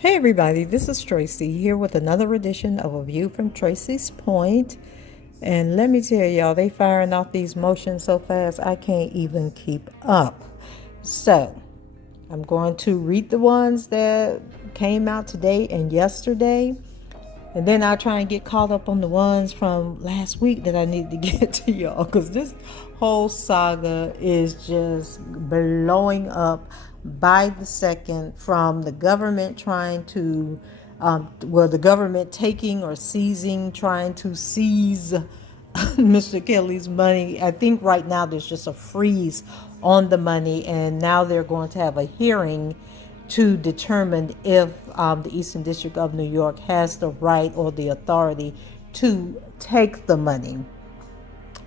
Hey everybody, this is Tracy here with another edition of A View from Tracy's Point. And let me tell y'all, they firing off these motions so fast I can't even keep up. So I'm going to read the ones that came out today and yesterday. And then I'll try and get caught up on the ones from last week that I need to get to y'all. Because this whole saga is just blowing up by the second, from the government trying to, the government taking or seizing, trying to seize Mr. Kelly's money. I think right now there's just a freeze on the money, and now they're going to have a hearing to determine if the Eastern District of New York has the right or the authority to take the money.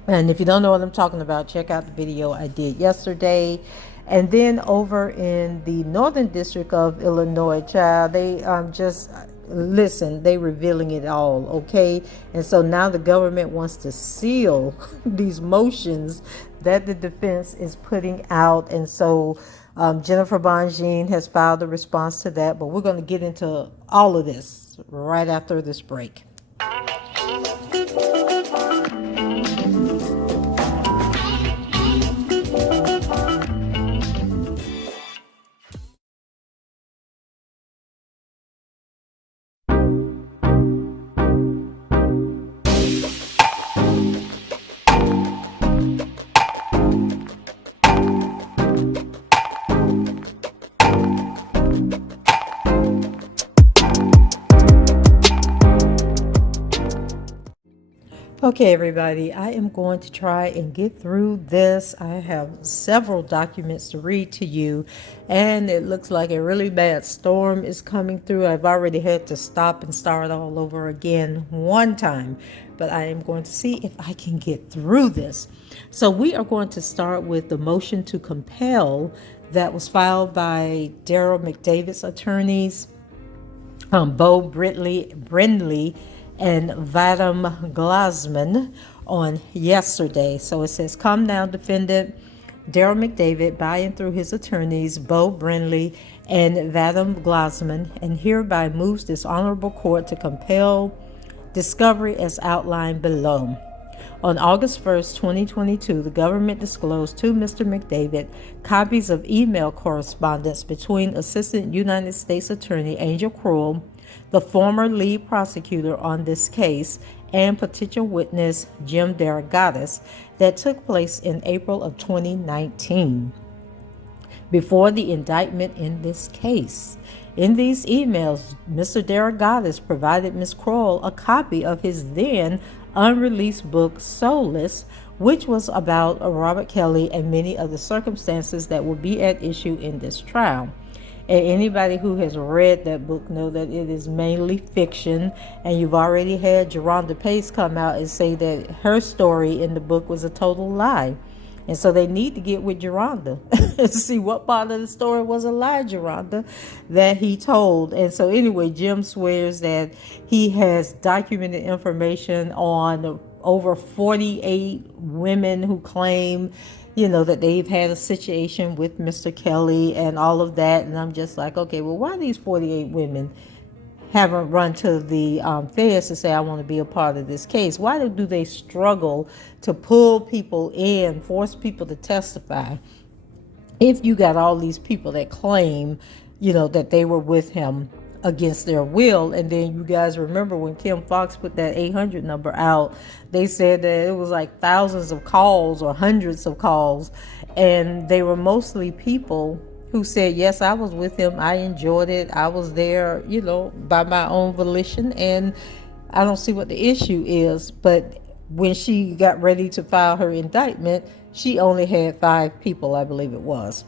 And if you don't know what I'm talking about, check out the video I did yesterday. And then over in the Northern District of Illinois, child, they just listen, they revealing it all, okay? And so now the government wants to seal these motions that the defense is putting out. And so Jennifer Bonjean has filed a response to that, but we're going to get into all of this right after this break. Okay, everybody, I am going to try and get through this. I have several documents to read to you, and it looks like a really bad storm is coming through. I've already had to stop and start all over again one time, but I am going to see if I can get through this. So we are going to start with the motion to compel that was filed by Daryl McDavid's attorneys, Bo Brindley and Vadim Glasman on yesterday. So it says, come now, defendant Daryl McDavid, by and through his attorneys, Bo Brindley and Vadim Glasman, and hereby moves this honorable court to compel discovery as outlined below. On August 1st, 2022, the government disclosed to Mr. McDavid copies of email correspondence between Assistant United States Attorney Angel Krull, the former lead prosecutor on this case, and potential witness Jim DeRogatis, that took place in April of 2019 before the indictment in this case. In these emails, Mr. DeRogatis provided Ms. Krull a copy of his then unreleased book, Soulless, which was about Robert Kelly and many of the circumstances that will be at issue in this trial. And anybody who has read that book know that it is mainly fiction, and you've already had Geronda Pace come out and say that her story in the book was a total lie. And so they need to get with Geronda and see what part of the story was a lie, Geronda, that he told. And so anyway, Jim swears that he has documented information on over 48 women who claim, that they've had a situation with Mr. Kelly and all of that. And I'm just like, okay, well, why these 48 women haven't run to the feds to say, I want to be a part of this case? Why do they struggle to pull people in, force people to testify, if you got all these people that claim, that they were with him against their will? And then you guys remember when Kim Fox put that 800 number out, they said that it was like thousands of calls or hundreds of calls, and they were mostly people who said, yes, I was with him, I enjoyed it, I was there, by my own volition, and I don't see what the issue is. But when she got ready to file her indictment, she only had 5 people, I believe it was.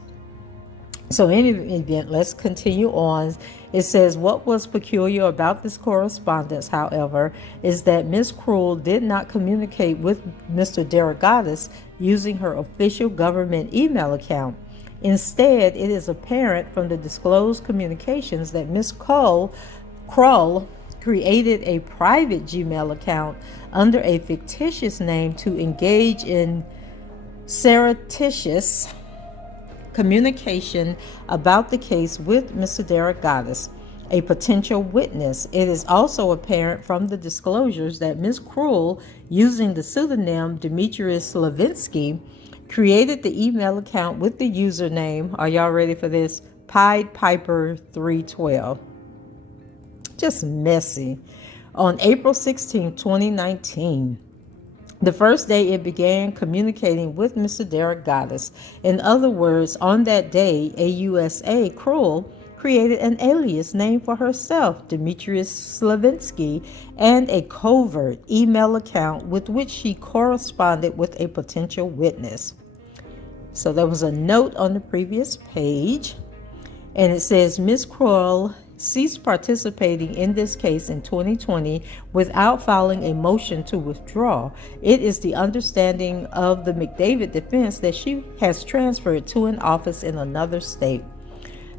So in any event, let's continue on. It says, what was peculiar about this correspondence, however, is that Ms. Krull did not communicate with Mr. DeRogatis using her official government email account. Instead, it is apparent from the disclosed communications that Ms. Krull created a private Gmail account under a fictitious name to engage in surreptitious communication about the case with Mr. DeRogatis. a potential witness. It is also apparent from the disclosures that Ms. Krull, using the pseudonym Demetrius Levinsky, created the email account with the username, are y'all ready for this? Pied Piper 312. Just messy. On April 16, 2019, the first day it began communicating with Mr. DeRogatis. In other words, on that day, AUSA Krull created an alias name for herself, Demetrius Levinsky, and a covert email account with which she corresponded with a potential witness. So there was a note on the previous page, and it says, Ms. Krull ceased participating in this case in 2020 without filing a motion to withdraw. It is the understanding of the McDavid defense that she has transferred to an office in another state.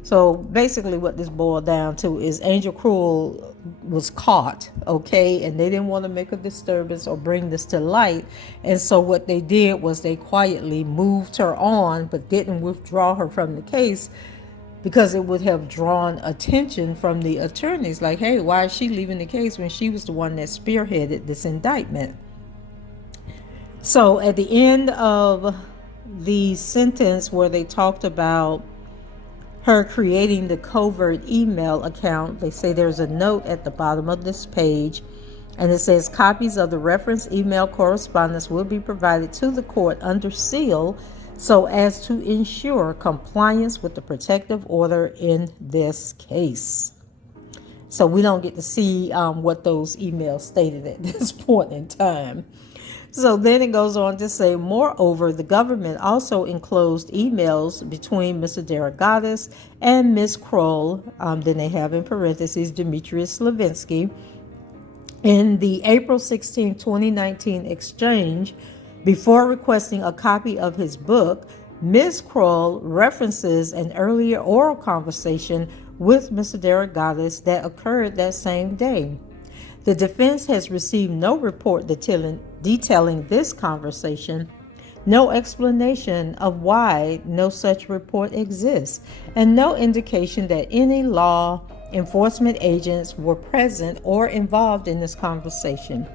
So basically what this boiled down to is Angel Krull was caught, okay, and they didn't want to make a disturbance or bring this to light. And so what they did was they quietly moved her on, but didn't withdraw her from the case, because it would have drawn attention from the attorneys, like, hey, why is she leaving the case when she was the one that spearheaded this indictment? So at the end of the sentence where they talked about her creating the covert email account, they say there's a note at the bottom of this page, and it says copies of the reference email correspondence will be provided to the court under seal so as to ensure compliance with the protective order in this case. So we don't get to see what those emails stated at this point in time. So then it goes on to say, moreover, the government also enclosed emails between Mr. DeRogatis and Ms. Krull, then they have in parentheses Demetrius Levinsky, in the April 16, 2019 exchange. Before requesting a copy of his book, Ms. Krull references an earlier oral conversation with Mr. DeRogatis that occurred that same day. The defense has received no report detailing this conversation, no explanation of why no such report exists, and no indication that any law enforcement agents were present or involved in this conversation.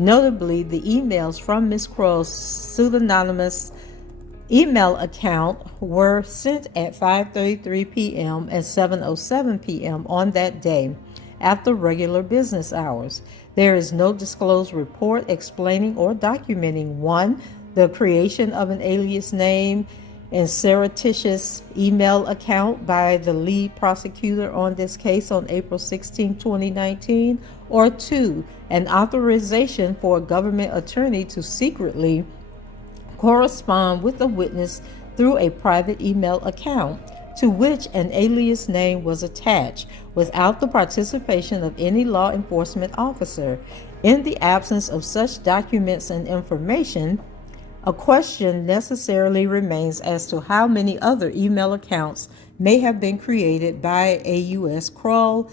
Notably, the emails from Ms. Krull's pseudonymous email account were sent at 5:33 p.m. and 7:07 p.m. on that day, after regular business hours. There is no disclosed report explaining or documenting 1. the creation of an alias name and surreptitious email account by the lead prosecutor on this case on April 16, 2019, or 2. an authorization for a government attorney to secretly correspond with a witness through a private email account to which an alias name was attached without the participation of any law enforcement officer. In the absence of such documents and information, a question necessarily remains as to how many other email accounts may have been created by AUS Krull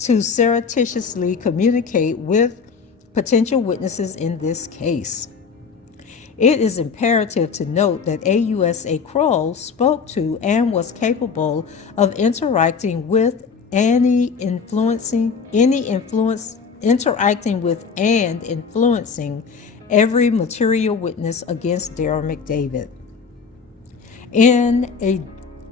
to surreptitiously communicate with potential witnesses in this case. It is imperative to note that AUSA Krull spoke to and was capable of interacting with influencing every material witness against Darryl McDavid.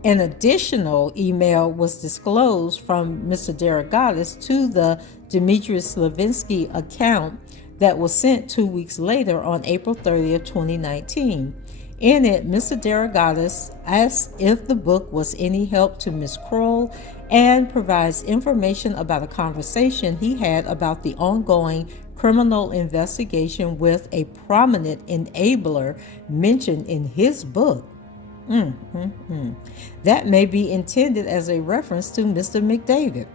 An additional email was disclosed from Mr. DeRogatis to the Demetrius Levinsky account that was sent 2 weeks later on April 30th, 2019. In it, Mr. DeRogatis asks if the book was any help to Ms. Krull and provides information about a conversation he had about the ongoing criminal investigation with a prominent enabler mentioned in his book. That may be intended as a reference to Mr. McDavid.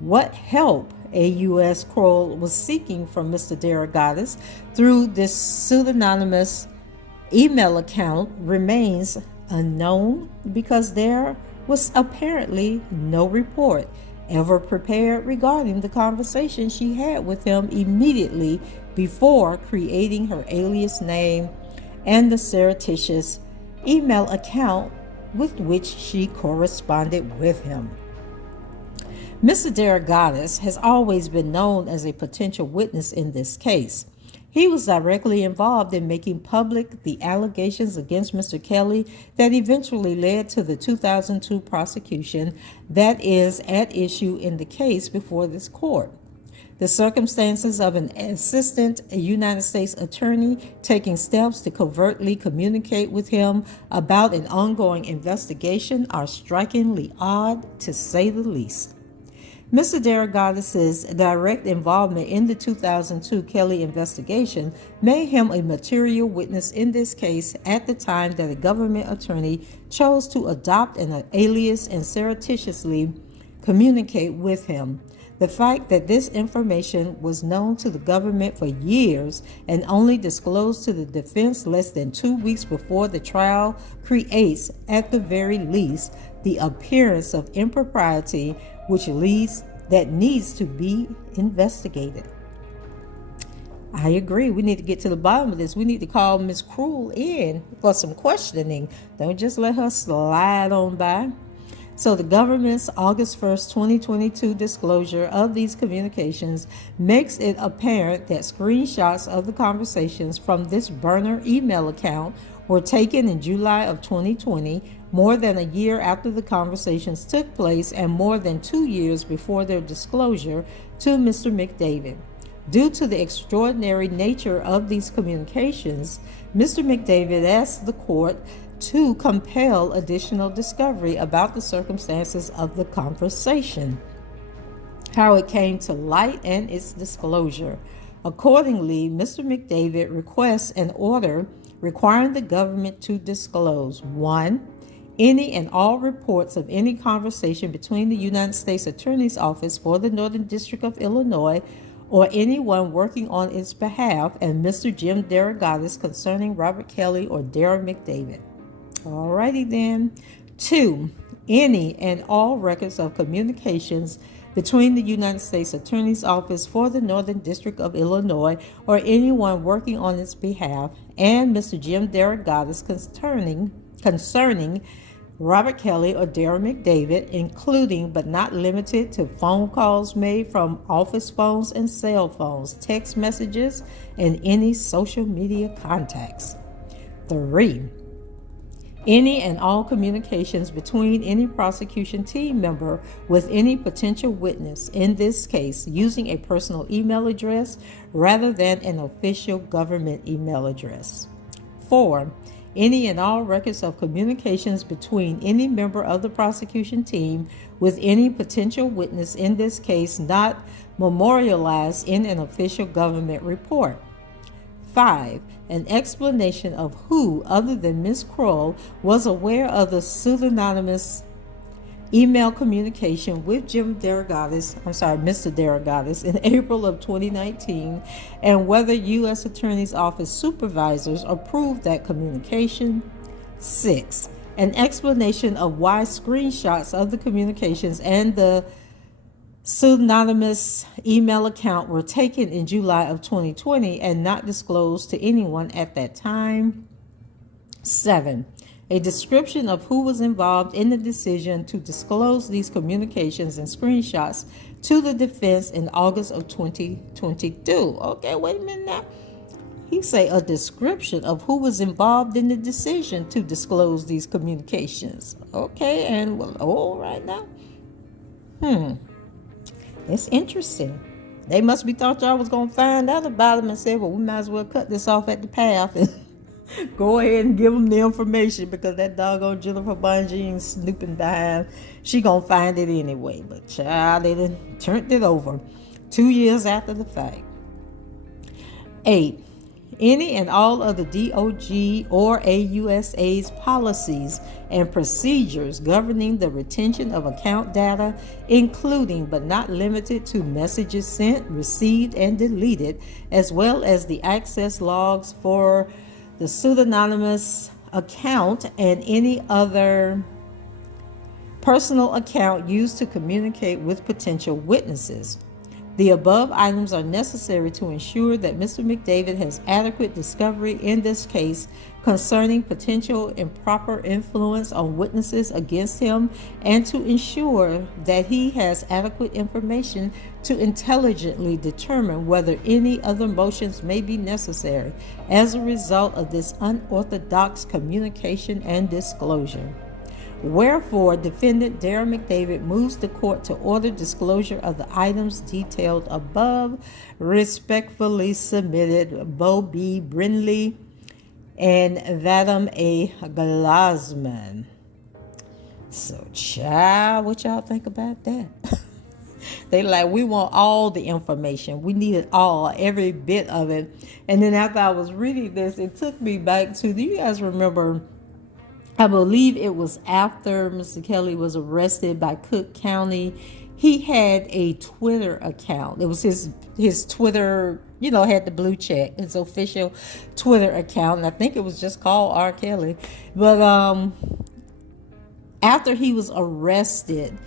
What help AUS Krull was seeking from Mr. DeRogatis through this pseudonymous email account remains unknown because there was apparently no report ever prepared regarding the conversation she had with him immediately before creating her alias name and the surreptitious email account with which she corresponded with him. Mr. DeRogatis has always been known as a potential witness in this case. He was directly involved in making public the allegations against Mr. Kelly that eventually led to the 2002 prosecution that is at issue in the case before this court. The circumstances of an assistant United States attorney taking steps to covertly communicate with him about an ongoing investigation are strikingly odd, to say the least. Mr. DeRogatis' direct involvement in the 2002 Kelly investigation made him a material witness in this case at the time that a government attorney chose to adopt an alias and surreptitiously communicate with him. The fact that this information was known to the government for years and only disclosed to the defense less than 2 weeks before the trial creates, at the very least, the appearance of impropriety that needs to be investigated. I agree. We need to get to the bottom of this. We need to call Ms. Krull in for some questioning. Don't just let her slide on by. So the government's August 1st, 2022 disclosure of these communications makes it apparent that screenshots of the conversations from this burner email account were taken in July of 2020, more than a year after the conversations took place and more than 2 years before their disclosure to Mr. McDavid. Due to the extraordinary nature of these communications, Mr. McDavid asked the court to compel additional discovery about the circumstances of the conversation, how it came to light, and its disclosure. Accordingly, Mr. McDavid requests an order requiring the government to disclose 1. Any and all reports of any conversation between the United States Attorney's Office for the Northern District of Illinois or anyone working on its behalf and Mr. Jim DeRogatis concerning Robert Kelly or Darren McDavid. Alrighty then. 2. Any and all records of communications between the United States Attorney's Office for the Northern District of Illinois or anyone working on its behalf and Mr. Jim DeRogatis concerning Robert Kelly or Darren McDavid, including but not limited to phone calls made from office phones and cell phones, text messages, and any social media contacts. 3. Any and all communications between any prosecution team member with any potential witness, in this case, using a personal email address rather than an official government email address. 4. Any and all records of communications between any member of the prosecution team with any potential witness, in this case, not memorialized in an official government report. 5. An explanation of who, other than Ms. Krull, was aware of the pseudonymous email communication with Mr. DeRogatis in April of 2019, and whether U.S. Attorney's Office supervisors approved that communication. 6. An explanation of why screenshots of the communications and the pseudonymous email account were taken in July of 2020 and not disclosed to anyone at that time. 7. A description of who was involved in the decision to disclose these communications and screenshots to the defense in August of 2022. Okay, wait a minute now. He say a description of who was involved in the decision to disclose these communications. Okay, and well, all right now. It's interesting. They must be thought y'all was going to find out about them and say, well, we might as well cut this off at the path and go ahead and give them the information, because that doggone Jennifer Bonjean snooping behind, she going to find it anyway. But child, they done turned it over 2 years after the fact. 8. Any and all of the DOJ or AUSA's policies and procedures governing the retention of account data, including but not limited to messages sent, received, and deleted, as well as the access logs for the pseudonymous account and any other personal account used to communicate with potential witnesses. The above items are necessary to ensure that Mr. McDavid has adequate discovery in this case concerning potential improper influence on witnesses against him and to ensure that he has adequate information to intelligently determine whether any other motions may be necessary as a result of this unorthodox communication and disclosure. Wherefore, defendant Darren McDavid moves the court to order disclosure of the items detailed above. Respectfully submitted, Bo B. Brindley and Vadim A. Glasman. So, child, what y'all think about that? They like, we want all the information. We need it all, every bit of it. And then after I was reading this, it took me back to, do you guys remember, I believe it was after Mr. Kelly was arrested by Cook County. He had a Twitter account. It was his Twitter, had the blue check, his official Twitter account. And I think it was just called R. Kelly. But after he was arrested,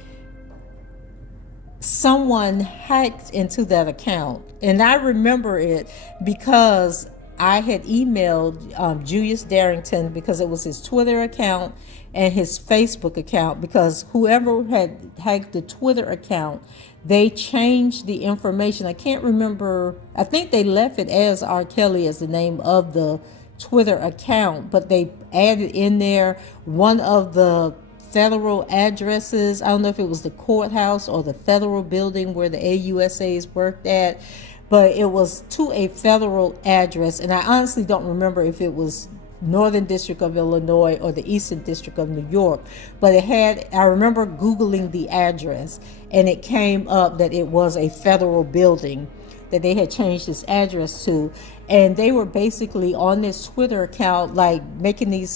someone hacked into that account. And I remember it because I had emailed Julius Darrington, because it was his Twitter account and his Facebook account, because whoever had hacked the Twitter account, they changed the information. I can't remember. I think they left it as R. Kelly as the name of the Twitter account, but they added in there one of the federal addresses. I don't know if it was the courthouse or the federal building where the AUSAs worked at, but it was to a federal address. And I honestly don't remember if it was Northern District of Illinois or the Eastern District of New York, but I remember Googling the address and it came up that it was a federal building that they had changed this address to. And they were basically on this Twitter account, like making these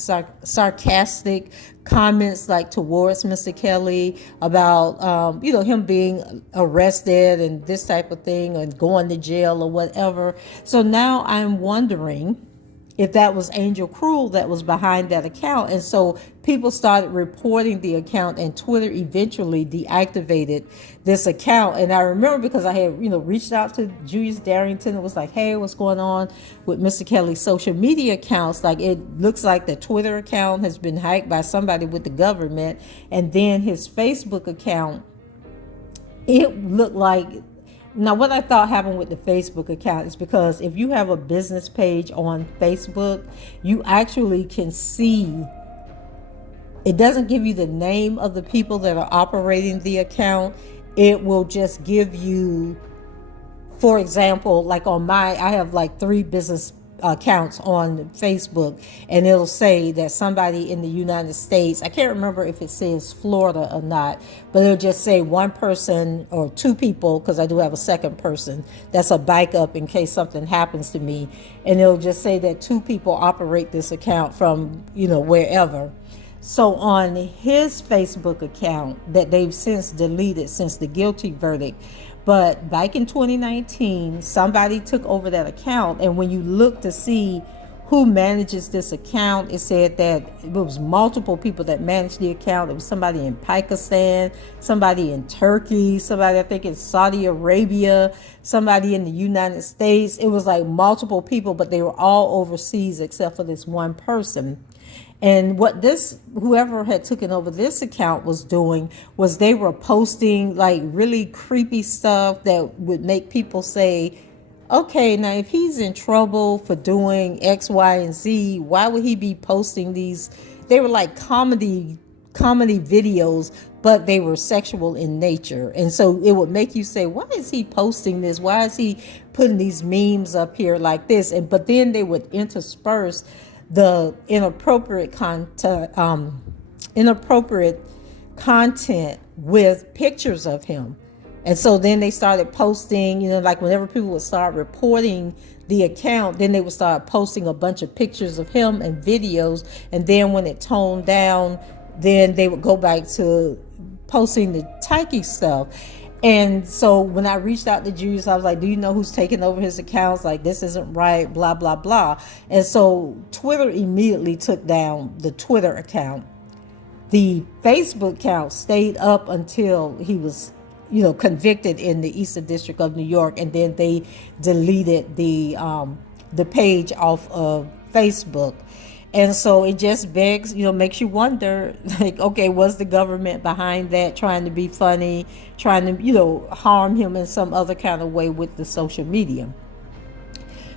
sarcastic comments, like towards Mr. Kelly about, him being arrested and this type of thing and going to jail or whatever. So now I'm wondering if that was Angel Krull that was behind that account. And so people started reporting the account, and Twitter eventually deactivated this account. And I remember because I had, reached out to Julius Darrington. It was like, hey, what's going on with Mr. Kelly's social media accounts? Like, it looks like the Twitter account has been hacked by somebody with the government. And then his Facebook account, it looked like, now, what I thought happened with the Facebook account is because if you have a business page on Facebook, you actually can see, it doesn't give you the name of the people that are operating the account. It will just give you, for example, like on I have like 3 business accounts on Facebook, and it'll say that somebody in the United States, I can't remember if it says Florida or not, but it'll just say one person or 2 people, because I do have a second person that's a backup in case something happens to me, and it'll just say that 2 people operate this account from wherever. So on his Facebook account that they've since deleted since the guilty verdict, but back in 2019, somebody took over that account. And when you look to see who manages this account, it said that it was multiple people that managed the account. It was somebody in Pakistan, somebody in Turkey, somebody I think in Saudi Arabia, somebody in the United States. It was like multiple people, but they were all overseas except for this one person. And what whoever had taken over this account was doing was they were posting like really creepy stuff that would make people say, okay, now if he's in trouble for doing X, Y, and Z, why would he be posting these? They were like comedy videos, but they were sexual in nature. And so it would make you say, why is he posting this? Why is he putting these memes up here like this? But then they would intersperse the inappropriate content with pictures of him. And so then they started posting, like whenever people would start reporting the account, then they would start posting a bunch of pictures of him and videos. And then when it toned down, then they would go back to posting the tacky stuff. And so when I reached out to Julius, I was like, do you know who's taking over his accounts? Like, this isn't right, blah, blah, blah. And so Twitter immediately took down the Twitter account. The Facebook account stayed up until he was convicted in the Eastern District of New York, and then they deleted the page off of Facebook. And so it just begs, makes you wonder, like, okay, was the government behind that, trying to be funny, trying to, harm him in some other kind of way with the social media?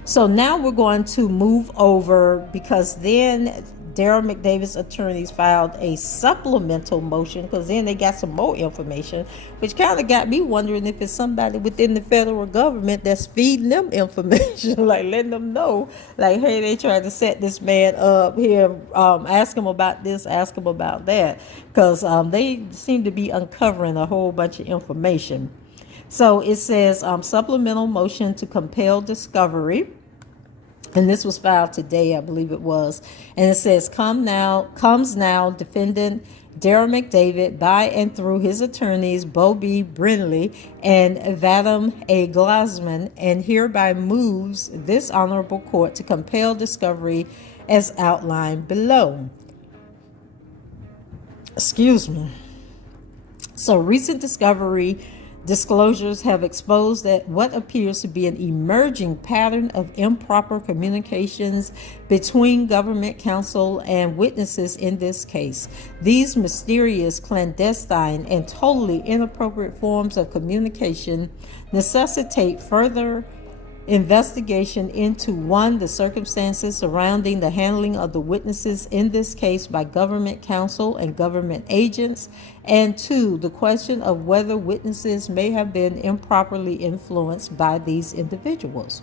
So now we're going to move over, because then Daryl McDavid's attorneys filed a supplemental motion, because then they got some more information, which kind of got me wondering if it's somebody within the federal government that's feeding them information, like letting them know, like, hey, they tried to set this man up here, ask him about this, ask him about that, because they seem to be uncovering a whole bunch of information. So it says supplemental motion to compel discovery. And this was filed today, I believe it was. And it says, comes now, defendant Daryl McDavid by and through his attorneys, Bo B. Brinley and Vadim A. Glasman, and hereby moves this honorable court to compel discovery as outlined below. Excuse me. So recent disclosures have exposed that what appears to be an emerging pattern of improper communications between government counsel and witnesses in this case. These mysterious, clandestine, and totally inappropriate forms of communication necessitate further investigation into, 1, the circumstances surrounding the handling of the witnesses in this case by government counsel and government agents, and 2, the question of whether witnesses may have been improperly influenced by these individuals.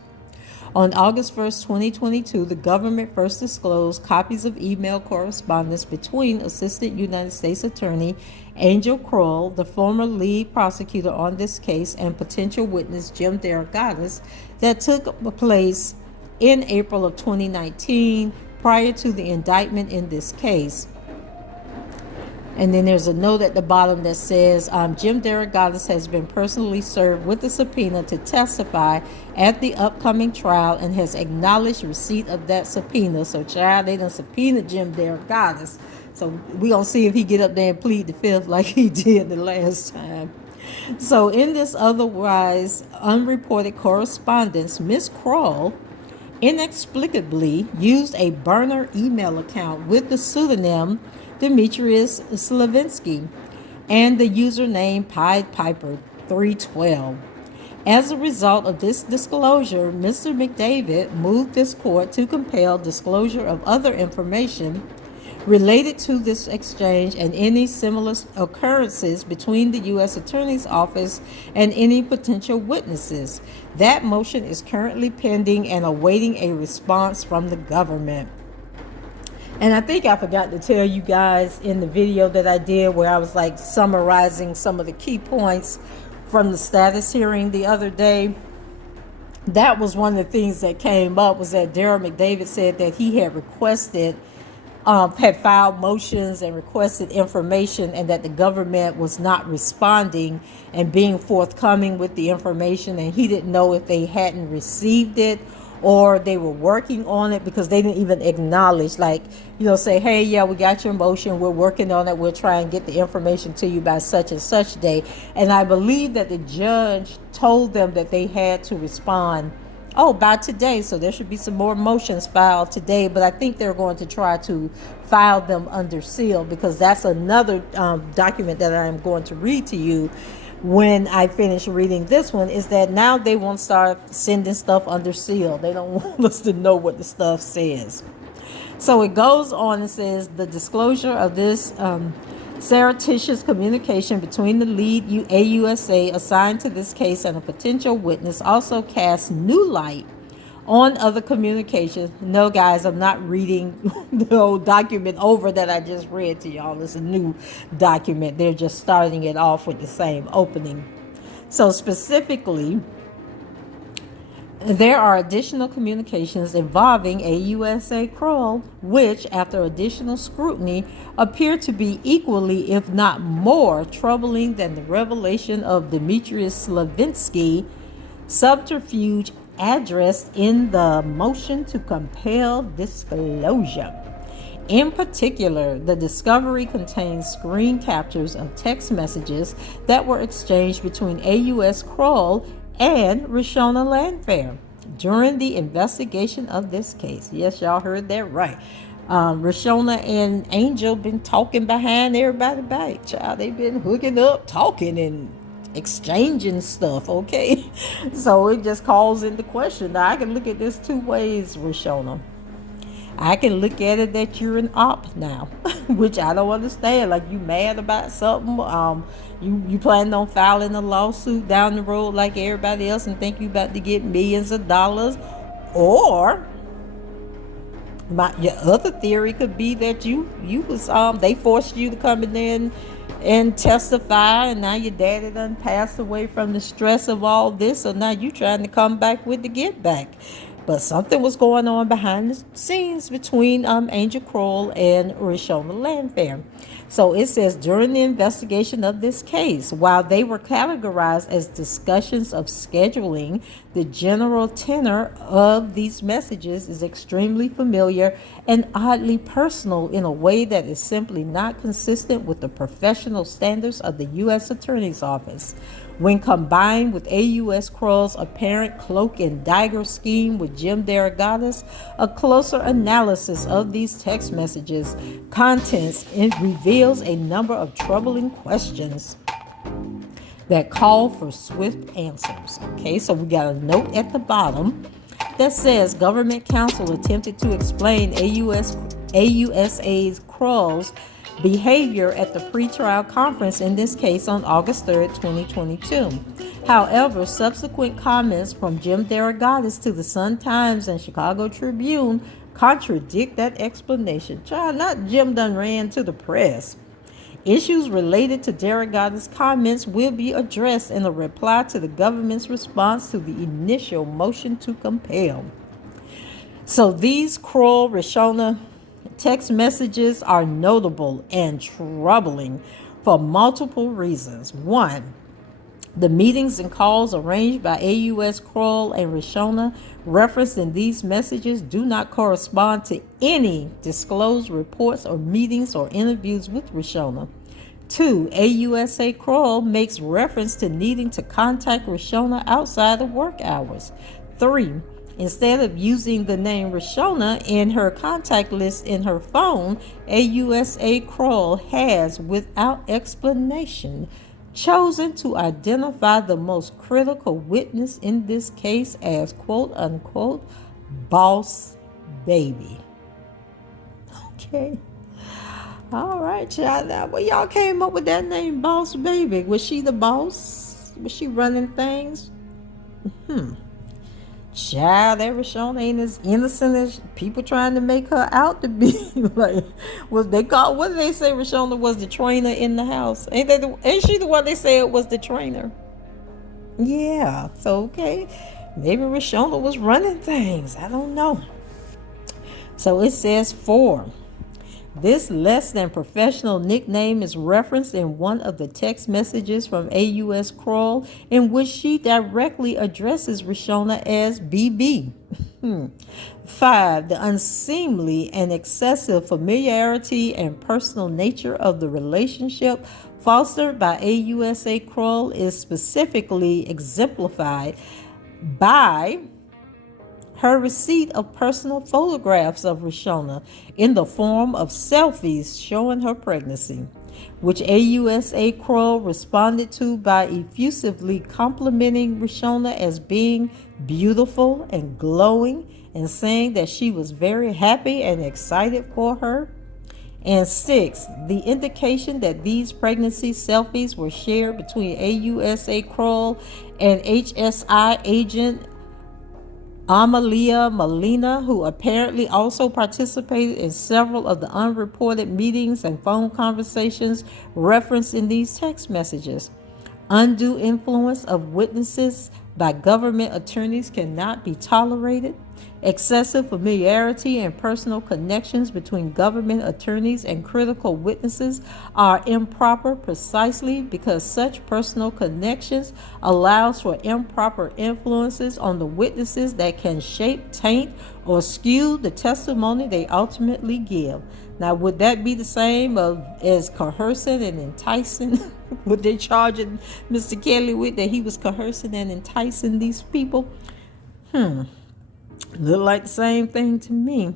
On August 1st, 2022, the government first disclosed copies of email correspondence between Assistant United States Attorney Angel Krull, the former lead prosecutor on this case, and potential witness Jim DeRogatis, that took place in April of 2019 prior to the indictment in this case. And then there's a note at the bottom that says, Jim DeRogatis has been personally served with a subpoena to testify at the upcoming trial and has acknowledged receipt of that subpoena. So, child, they done subpoenaed Jim DeRogatis. So we gonna see if he get up there and plead the fifth like he did the last time. So in this otherwise unreported correspondence, Ms. Krull inexplicably used a burner email account with the pseudonym Demetrius Slavinsky and the username Pied Piper 312. As a result of this disclosure, Mr. McDavid moved this court to compel disclosure of other information related to this exchange and any similar occurrences between the U.S. Attorney's Office and any potential witnesses. That motion is currently pending and awaiting a response from the government. And I think I forgot to tell you guys in the video that I did where I was like summarizing some of the key points from the status hearing the other day. That was one of the things that came up, was that Daryl McDavid said that he had filed motions and requested information, and that the government was not responding and being forthcoming with the information, and he didn't know if they hadn't received it or they were working on it, because they didn't even acknowledge, like, say, hey, yeah, we got your motion, we're working on it, we'll try and get the information to you by such and such day. And I believe that the judge told them that they had to respond by today. So there should be some more motions filed today, but I think they're going to try to file them under seal, because that's another document that I am going to read to you when I finish reading this one, is that now they won't start sending stuff under seal. They don't want us to know what the stuff says. So it goes on and says, the disclosure of this surreptitious communication between the lead AUSA assigned to this case and a potential witness also casts new light on other communications. No, guys, I'm not reading the old document over that I just read to y'all. It's a new document. They're just starting it off with the same opening. So specifically, there are additional communications involving AUSA Krull, which, after additional scrutiny, appear to be equally, if not more, troubling than the revelation of Demetrius Slavinsky subterfuge addressed in the motion to compel disclosure. In particular, the discovery contains screen captures of text messages that were exchanged between AUS Krull and Rishona Landfair during the investigation of this case. Yes, y'all heard that right. Rishona and Angel been talking behind everybody's back. Child, they've been hooking up, talking, and exchanging stuff, okay? So it just calls into question. Now, I can look at this two ways, Rishona. I can look at it that you're an op now, which I don't understand. Like, you mad about something? You planning on filing a lawsuit down the road like everybody else and think you about to get millions of dollars? Or your other theory could be that you was they forced you to come in there and testify, and now your daddy done passed away from the stress of all this, so now you trying to come back with the get back. But something was going on behind the scenes between Angel Krull and Rishona Landfair. So it says, during the investigation of this case, while they were categorized as discussions of scheduling, the general tenor of these messages is extremely familiar and oddly personal in a way that is simply not consistent with the professional standards of the U.S. Attorney's Office. When combined with AUS Krull's apparent cloak and dagger scheme with Jim DeRogatis, a closer analysis of these text messages contents reveals a number of troubling questions that call for swift answers. Okay, so we got a note at the bottom that says government counsel attempted to explain AUSA's Krull's behavior at the pretrial conference in this case on August 3rd, 2022. However, subsequent comments from Jim DeRogatis to the Sun-Times and Chicago Tribune contradict that explanation. Child, not Jim done ran to the press. Issues related to DeRogatis' comments will be addressed in a reply to the government's response to the initial motion to compel. So these Krull Rishona text messages are notable and troubling for multiple reasons. One, the meetings and calls arranged by AUS Krull and Rishona referenced in these messages do not correspond to any disclosed reports or meetings or interviews with Rishona. Two, AUSA Krull makes reference to needing to contact Rishona outside of work hours. Three, instead of using the name Rishona in her contact list in her phone, AUSA Krull has, without explanation, chosen to identify the most critical witness in this case as quote-unquote boss baby. Okay. All right, y'all. Now, well, y'all came up with that name, boss baby. Was she the boss? Was she running things? Child, that Rishona ain't as innocent as people trying to make her out to be. Like, what did they say Rishona was the trainer in the house? Ain't she the one they said was the trainer? Yeah, so okay. Maybe Rishona was running things. I don't know. So it says 4. This less than professional nickname is referenced in one of the text messages from AUS Krull in which she directly addresses Rishona as BB. 5. The unseemly and excessive familiarity and personal nature of the relationship fostered by AUSA Krull is specifically exemplified by her receipt of personal photographs of Rishona in the form of selfies showing her pregnancy, which AUSA Krull responded to by effusively complimenting Rishona as being beautiful and glowing and saying that she was very happy and excited for her. And 6, the indication that these pregnancy selfies were shared between AUSA Krull and HSI agent Amalia Molina, who apparently also participated in several of the unreported meetings and phone conversations referenced in these text messages. Undue influence of witnesses by government attorneys cannot be tolerated. Excessive familiarity and personal connections between government attorneys and critical witnesses are improper precisely because such personal connections allows for improper influences on the witnesses that can shape, taint, or skew the testimony they ultimately give. Now, would that be the same as coercing and enticing? Would they charging Mr. Kelly with that he was coercing and enticing these people? Look like the same thing to me.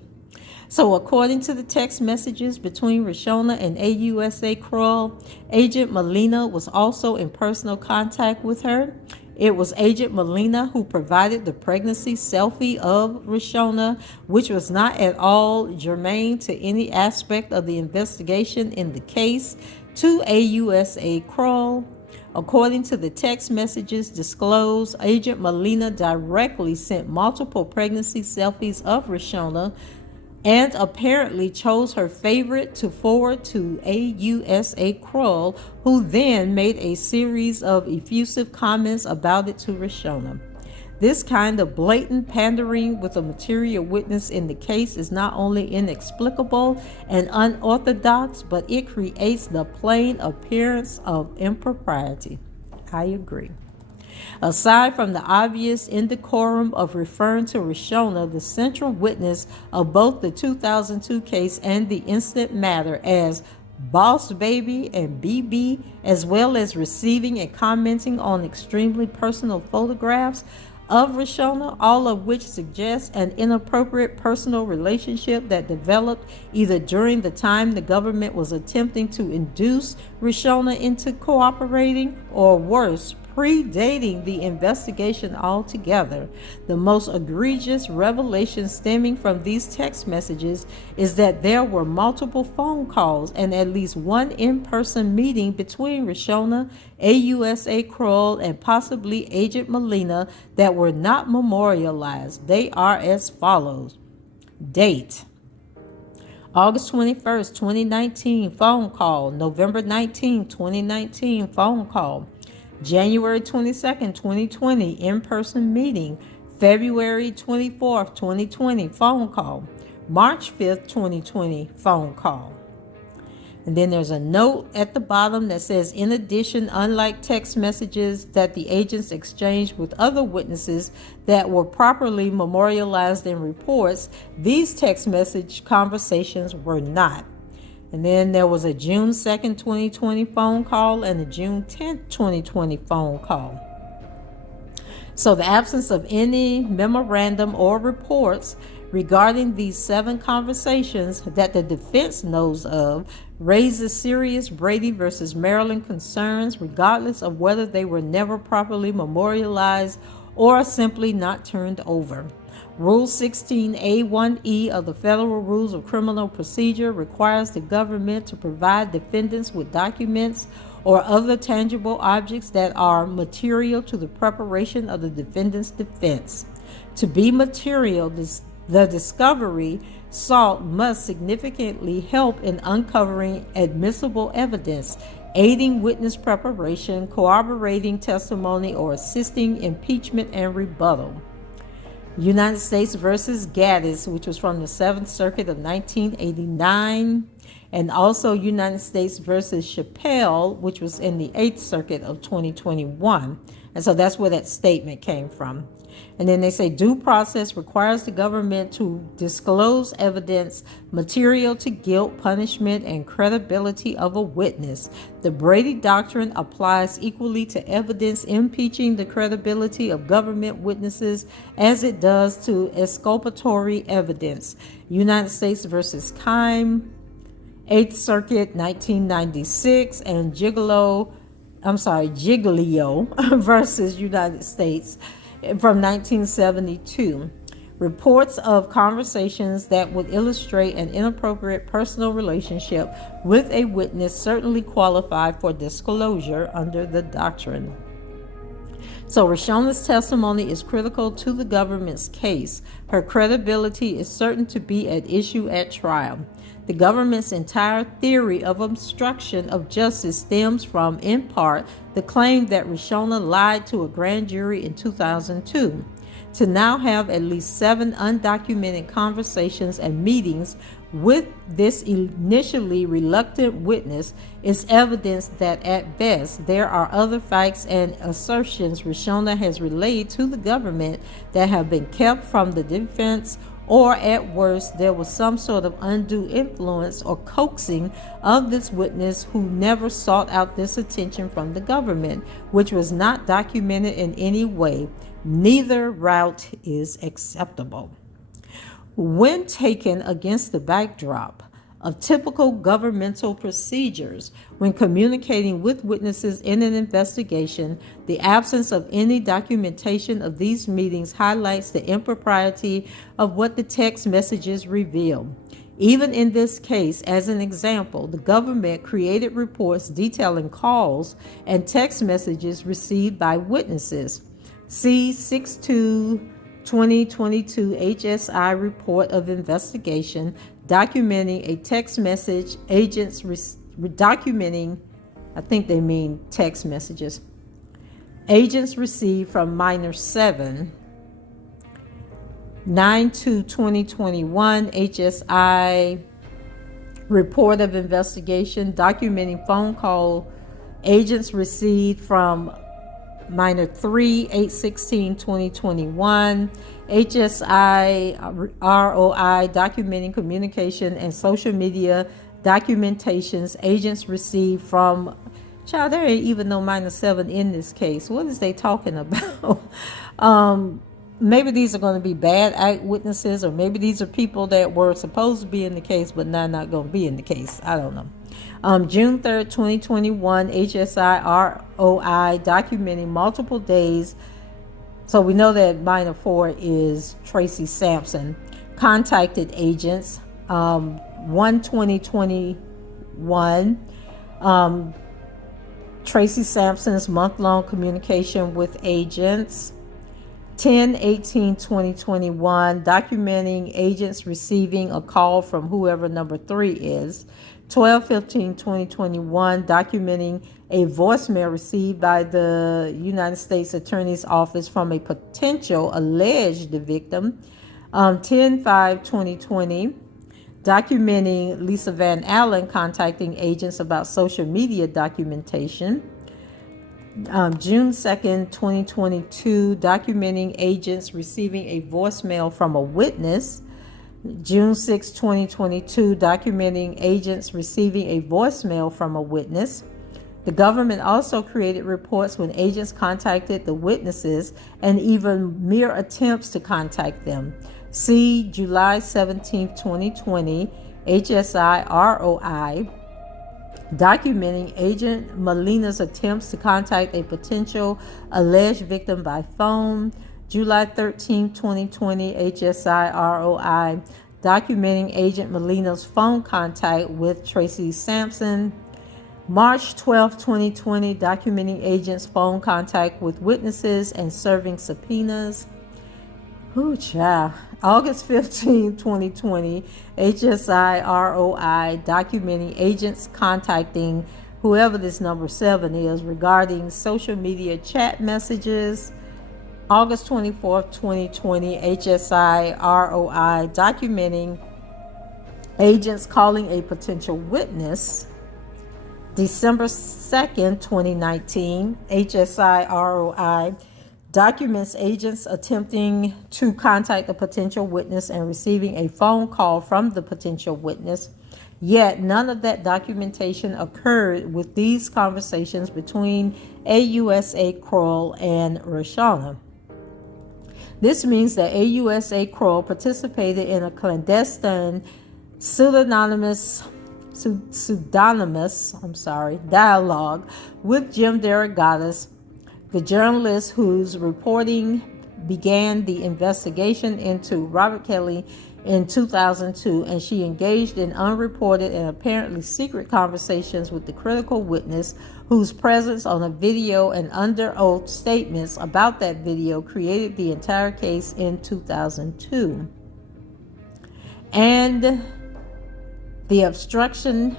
So according to the text messages between Rishona and AUSA Krull, Agent Molina was also in personal contact with her. It was Agent Molina who provided the pregnancy selfie of Rishona, which was not at all germane to any aspect of the investigation in the case, to AUSA Krull. According to the text messages disclosed, Agent Molina directly sent multiple pregnancy selfies of Rishona and apparently chose her favorite to forward to AUSA Krull, who then made a series of effusive comments about it to Rishona. This kind of blatant pandering with a material witness in the case is not only inexplicable and unorthodox, but it creates the plain appearance of impropriety. I agree. Aside from the obvious indecorum of referring to Rishona, the central witness of both the 2002 case and the instant matter, as Boss Baby and BB, as well as receiving and commenting on extremely personal photographs of Rishona, all of which suggest an inappropriate personal relationship that developed either during the time the government was attempting to induce Rishona into cooperating, or worse, predating the investigation altogether. The most egregious revelation stemming from these text messages is that there were multiple phone calls and at least one in-person meeting between Rishona, AUSA Krull, and possibly Agent Molina that were not memorialized. They are as follows. Date: August 21st, 2019, phone call. November 19, 2019, phone call. January 22nd, 2020, in-person meeting. February 24th, 2020, phone call. March 5th, 2020, phone call. And then there's a note at the bottom that says, in addition, unlike text messages that the agents exchanged with other witnesses that were properly memorialized in reports, these text message conversations were not. And then there was a June 2nd, 2020 phone call and a June 10th, 2020 phone call. So the absence of any memorandum or reports regarding these 7 conversations that the defense knows of raises serious Brady versus Maryland concerns, regardless of whether they were never properly memorialized or simply not turned over. Rule 16A1E of the Federal Rules of Criminal Procedure requires the government to provide defendants with documents or other tangible objects that are material to the preparation of the defendant's defense. To be material, the discovery sought must significantly help in uncovering admissible evidence, aiding witness preparation, corroborating testimony, or assisting impeachment and rebuttal. United States versus Gaddis, which was from the 7th Circuit of 1989, and also United States versus Chappelle, which was in the 8th Circuit of 2021. And so that's where that statement came from. And then they say due process requires the government to disclose evidence material to guilt, punishment, and credibility of a witness. The Brady Doctrine applies equally to evidence impeaching the credibility of government witnesses as it does to exculpatory evidence. United States versus Kime, 8th Circuit, 1996, and Giglio versus United States from 1972. Reports of conversations that would illustrate an inappropriate personal relationship with a witness certainly qualify for disclosure under the doctrine. So Rishona's testimony is critical to the government's case. Her credibility is certain to be at issue at trial. The government's entire theory of obstruction of justice stems from, in part, the claim that Rishona lied to a grand jury in 2002. To now have at least 7 undocumented conversations and meetings with this initially reluctant witness is evidence that at best there are other facts and assertions Rishona has relayed to the government that have been kept from the defense or at worst, there was some sort of undue influence or coaxing of this witness who never sought out this attention from the government, which was not documented in any way. Neither route is acceptable. When taken against the backdrop of typical governmental procedures when communicating with witnesses in an investigation, the absence of any documentation of these meetings highlights the impropriety of what the text messages reveal. Even in this case, as an example, the government created reports detailing calls and text messages received by witnesses. See 6/2/2022 HSI Report of Investigation documenting a text message agents documenting, I think they mean text messages, agents received from minor 7. 9/2/2021 HSI Report of Investigation documenting phone call agents received from minor 3, 8/16/2021, HSI ROI documenting communication and social media documentations agents received from, child, there ain't even no minor 7 in this case. What is they talking about? Maybe these are going to be bad eyewitnesses, or maybe these are people that were supposed to be in the case but now not going to be in the case. I don't know. June 3rd, 2021, HSI ROI documenting multiple days. So we know that minor 4 is Tracy Sampson. Contacted agents. 1/2021. Tracy Sampson's month-long communication with agents. 10/18/2021, documenting agents receiving a call from whoever number 3 is. 12/15/2021, documenting a voicemail received by the United States Attorney's Office from a potential alleged victim. 10/5/2020, documenting Lisa Van Allen contacting agents about social media documentation. June 2nd, 2022, documenting agents receiving a voicemail from a witness. June 6, 2022, documenting agents receiving a voicemail from a witness. The government also created reports when agents contacted the witnesses and even mere attempts to contact them. See July 17, 2020, HSI ROI, documenting Agent Molina's attempts to contact a potential alleged victim by phone. July 13, 2020, HSI ROI, documenting Agent Molina's phone contact with Tracy Sampson. March 12, 2020, documenting agents' phone contact with witnesses and serving subpoenas. Ooh, child. August 15, 2020, HSI ROI, documenting agents contacting whoever this number 7 is regarding social media chat messages. August 24th, 2020, HSI ROI, documenting agents calling a potential witness. December 2nd, 2019, HSI ROI, documents agents attempting to contact a potential witness and receiving a phone call from the potential witness. Yet none of that documentation occurred with these conversations between AUSA Krull and Roshana. This means that AUSA Krull participated in a clandestine pseudonymous dialogue with Jim DeRogatis, the journalist whose reporting began the investigation into Robert Kelly in 2002, and she engaged in unreported and apparently secret conversations with the critical witness, whose presence on a video and under oath statements about that video created the entire case in 2002. And the obstruction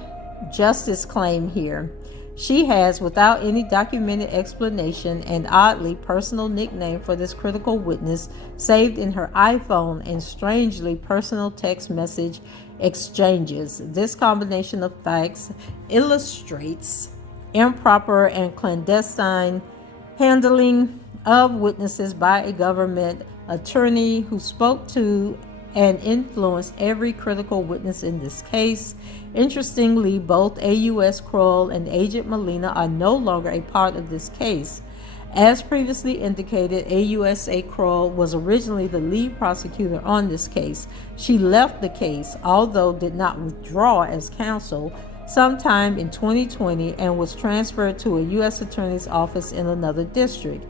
justice claim here. She has, without any documented explanation, an oddly personal nickname for this critical witness saved in her iPhone and strangely personal text message exchanges. This combination of facts illustrates improper and clandestine handling of witnesses by a government attorney who spoke to and influenced every critical witness in this case. Interestingly, both AUS Krull and Agent Melina are no longer a part of this case. As previously indicated, AUSA Krull was originally the lead prosecutor on this case. She left the case, although did not withdraw as counsel, sometime in 2020 and was transferred to a U.S. Attorney's office in another district.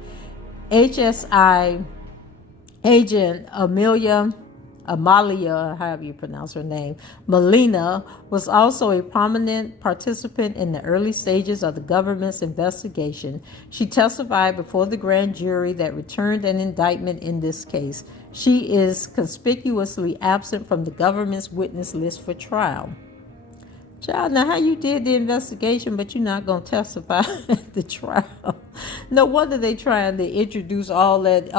HSI Agent Amalia, however you pronounce her name, Melina, was also a prominent participant in the early stages of the government's investigation. She testified before the grand jury that returned an indictment in this case. She is conspicuously absent from the government's witness list for trial. Child, now how you did the investigation, but you're not going to testify at the trial? No wonder they trying to introduce all that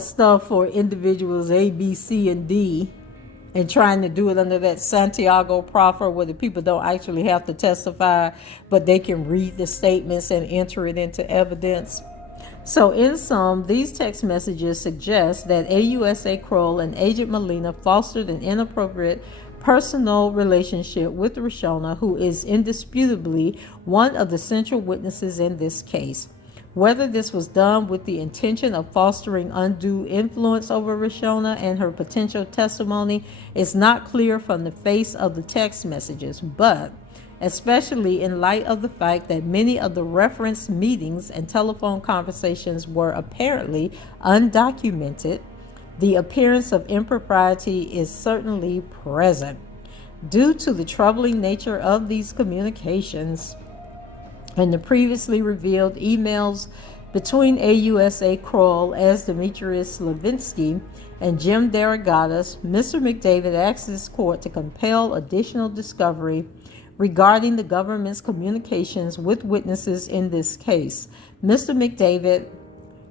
stuff for individuals A, B, C, and D, and trying to do it under that Santiago proffer where the people don't actually have to testify, but they can read the statements and enter it into evidence. So in sum, these text messages suggest that AUSA Krull and Agent Melina fostered an inappropriate personal relationship with Roshona, who is indisputably one of the central witnesses in this case. Whether this was done with the intention of fostering undue influence over Roshona and her potential testimony is not clear from the face of the text messages, but especially in light of the fact that many of the referenced meetings and telephone conversations were apparently undocumented, the appearance of impropriety is certainly present. Due to the troubling nature of these communications and the previously revealed emails between AUSA Krull as Demetrius Levinsky and Jim DeRogatis, Mr. McDavid asked this court to compel additional discovery regarding the government's communications with witnesses in this case. Mr. McDavid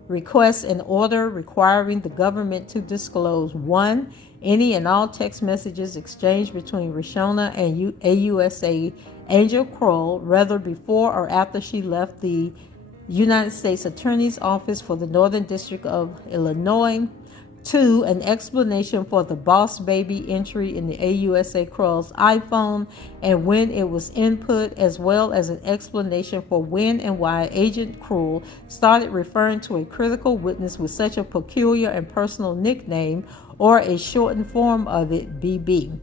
requests an order requiring the government to disclose 1. Any and all text messages exchanged between Roshona and AUSA Angel Krull, whether before or after she left the United States Attorney's Office for the Northern District of Illinois. 2. An explanation for the Boss Baby entry in the AUSA Krull's iPhone and when it was input, as well as an explanation for when and why Agent Krull started referring to a critical witness with such a peculiar and personal nickname, or a shortened form of it, BB.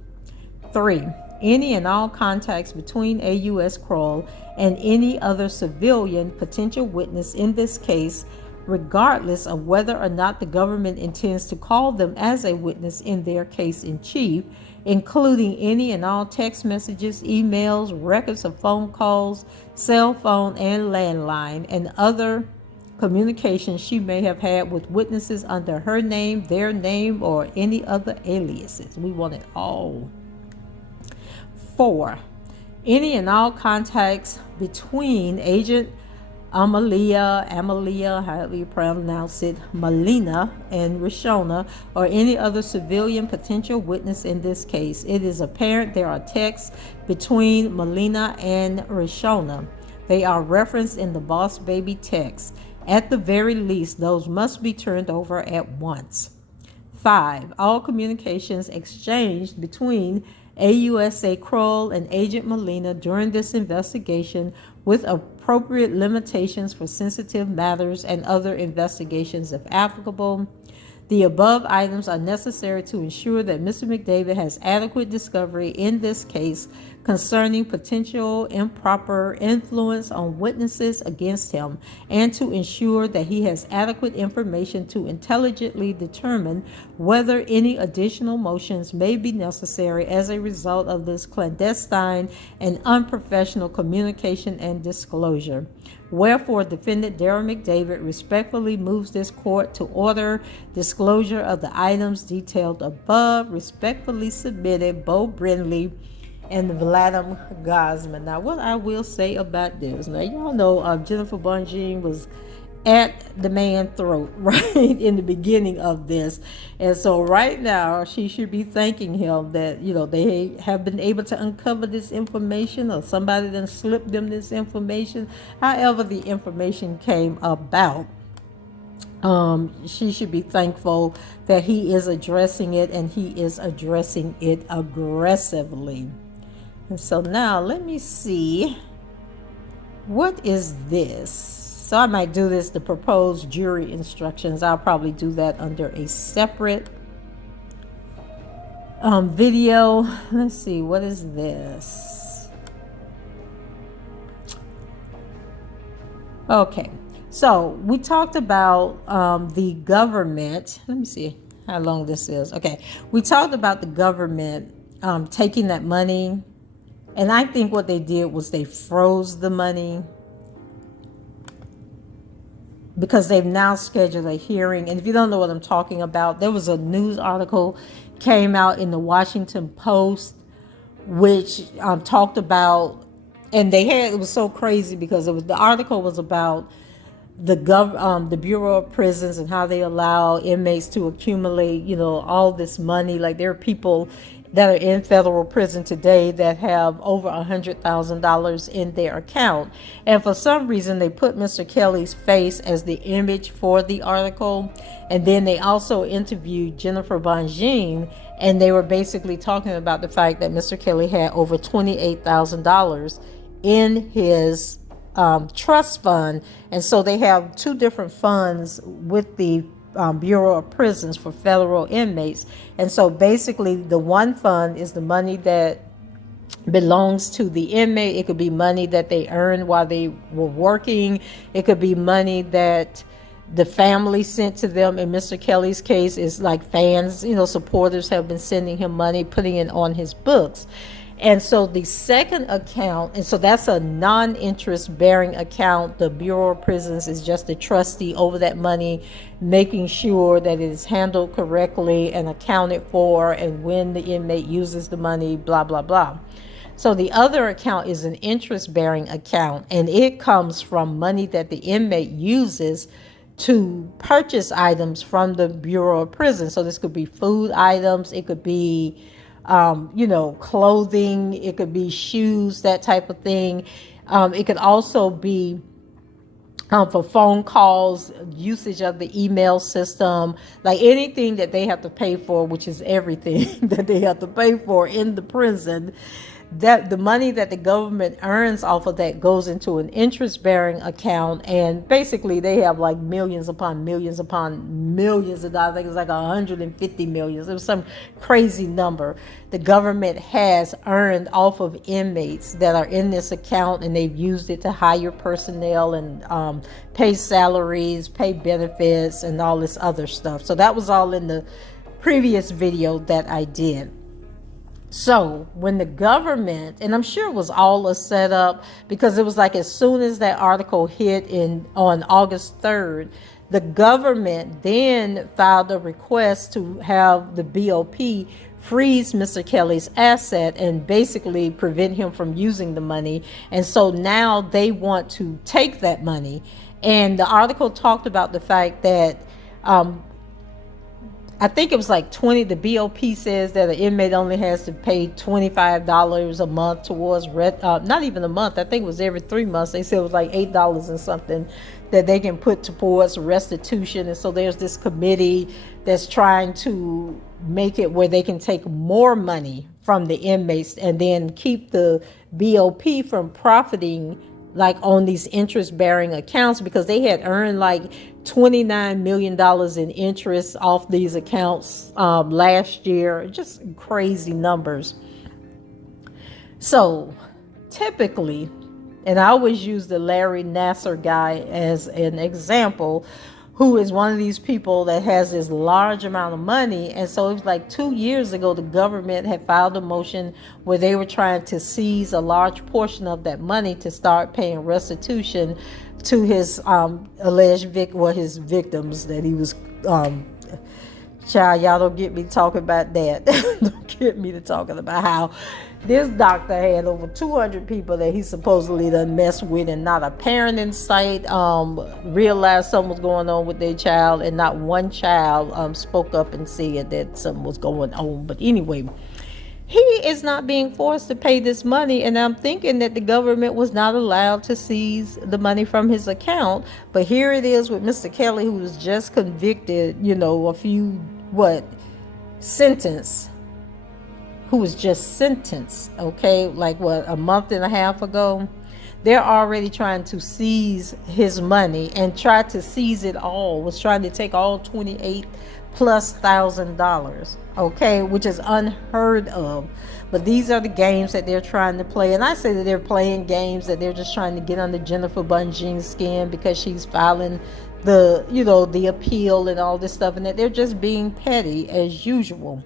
3. Any and all contacts between AUS Krull and any other civilian potential witness in this case, regardless of whether or not the government intends to call them as a witness in their case in chief, including any and all text messages, emails, records of phone calls, cell phone and landline, and other communications she may have had with witnesses under her name, their name, or any other aliases. We want it all. 4. Any and all contacts between Agent Amalia, however you pronounce it, Melina, and Roshona, or any other civilian potential witness in this case. It is apparent there are texts between Melina and Roshona. They are referenced in the Boss Baby text. At the very least, those must be turned over at once. 5. All communications exchanged between AUSA Krull and Agent Melina during this investigation, with appropriate limitations for sensitive matters and other investigations if applicable. The above items are necessary to ensure that Mr. McDavid has adequate discovery in this case concerning potential improper influence on witnesses against him, and to ensure that he has adequate information to intelligently determine whether any additional motions may be necessary as a result of this clandestine and unprofessional communication and disclosure. Wherefore, Defendant Darryl McDavid respectfully moves this court to order disclosure of the items detailed above. Respectfully submitted, Bo Brindley and Vladimir Gosman. Now, what I will say about this, now y'all know Jennifer Bunjean was at the man's throat right in the beginning of this, and so right now she should be thanking him that they have been able to uncover this information, or somebody then slipped them this information. However the information came about, She should be thankful that he is addressing it, and he is addressing it aggressively. And so now let me see, what is this? So I might do this, the proposed jury instructions. I'll probably do that under a separate video. Let's see, what is this? Okay, so we talked about the government. Let me see how long this is. Okay, we talked about the government taking that money, and I think what they did was they froze the money, because they've now scheduled a hearing. And if you don't know what I'm talking about, there was a news article came out in the Washington Post, which talked about, and it was so crazy because the article was about the Bureau of Prisons and how they allow inmates to accumulate, all this money. Like, there are people that are in federal prison today that have over $100,000 in their account. And for some reason, they put Mr. Kelly's face as the image for the article. And then they also interviewed Jennifer Bonjean, and they were basically talking about the fact that Mr. Kelly had over $28,000 in his trust fund. And so they have two different funds with the Bureau of Prisons for federal inmates. And so basically the one fund is the money that belongs to the inmate. It could be money that they earned while they were working. It could be money that the family sent to them. In Mr. Kelly's case, is like fans, supporters have been sending him money, putting it on his books. And so the second account, and so that's a non-interest bearing account. The Bureau of Prisons is just the trustee over that money, making sure that it is handled correctly and accounted for, and when the inmate uses the money, blah, blah, blah. So the other account is an interest bearing account, and it comes from money that the inmate uses to purchase items from the Bureau of Prisons. So this could be food items, it could be clothing, it could be shoes, that type of thing. It could also be for phone calls, usage of the email system, like anything that they have to pay for, which is everything that they have to pay for in the prison. That the money that the government earns off of that goes into an interest-bearing account, and basically they have like millions upon millions upon millions of dollars. I think it's like 150 million. It was some crazy number the government has earned off of inmates that are in this account, and they've used it to hire personnel and pay salaries, pay benefits, and all this other stuff. So that was all in the previous video that I did. So when the government, and I'm sure it was all a setup, because it was like as soon as that article hit on August 3rd, the government then filed a request to have the BOP freeze Mr. Kelly's asset and basically prevent him from using the money. And so now they want to take that money. And the article talked about the fact that I think it was like the BOP says that an inmate only has to pay $25 a month towards not even a month. I think it was every 3 months. They said it was like $8 and something that they can put towards restitution. And so there's this committee that's trying to make it where they can take more money from the inmates and then keep the BOP from profiting like on these interest-bearing accounts, because they had earned like $29 million in interest off these accounts last year. Just crazy numbers. So typically, and I always use the Larry Nassar guy as an example, who is one of these people that has this large amount of money. And so it was like 2 years ago, the government had filed a motion where they were trying to seize a large portion of that money to start paying restitution to his alleged his victims that he was child. Y'all don't get me talking about that. Don't get me to talking about how this doctor had over 200 people that he supposedly done messed with, and not a parent in sight realized something was going on with their child, and not one child spoke up and said that something was going on. But anyway, he is not being forced to pay this money. And I'm thinking that the government was not allowed to seize the money from his account. But here it is with Mr. Kelly, who was just convicted, a few, sentence, who was just sentenced, okay, like a month and a half ago. They're already trying to seize his money and try to seize it all, was trying to take all $28,000+, okay, which is unheard of. But these are the games that they're trying to play. And I say that they're playing games, that they're just trying to get under Jennifer Bunjing's skin because she's filing the appeal and all this stuff, and that they're just being petty as usual.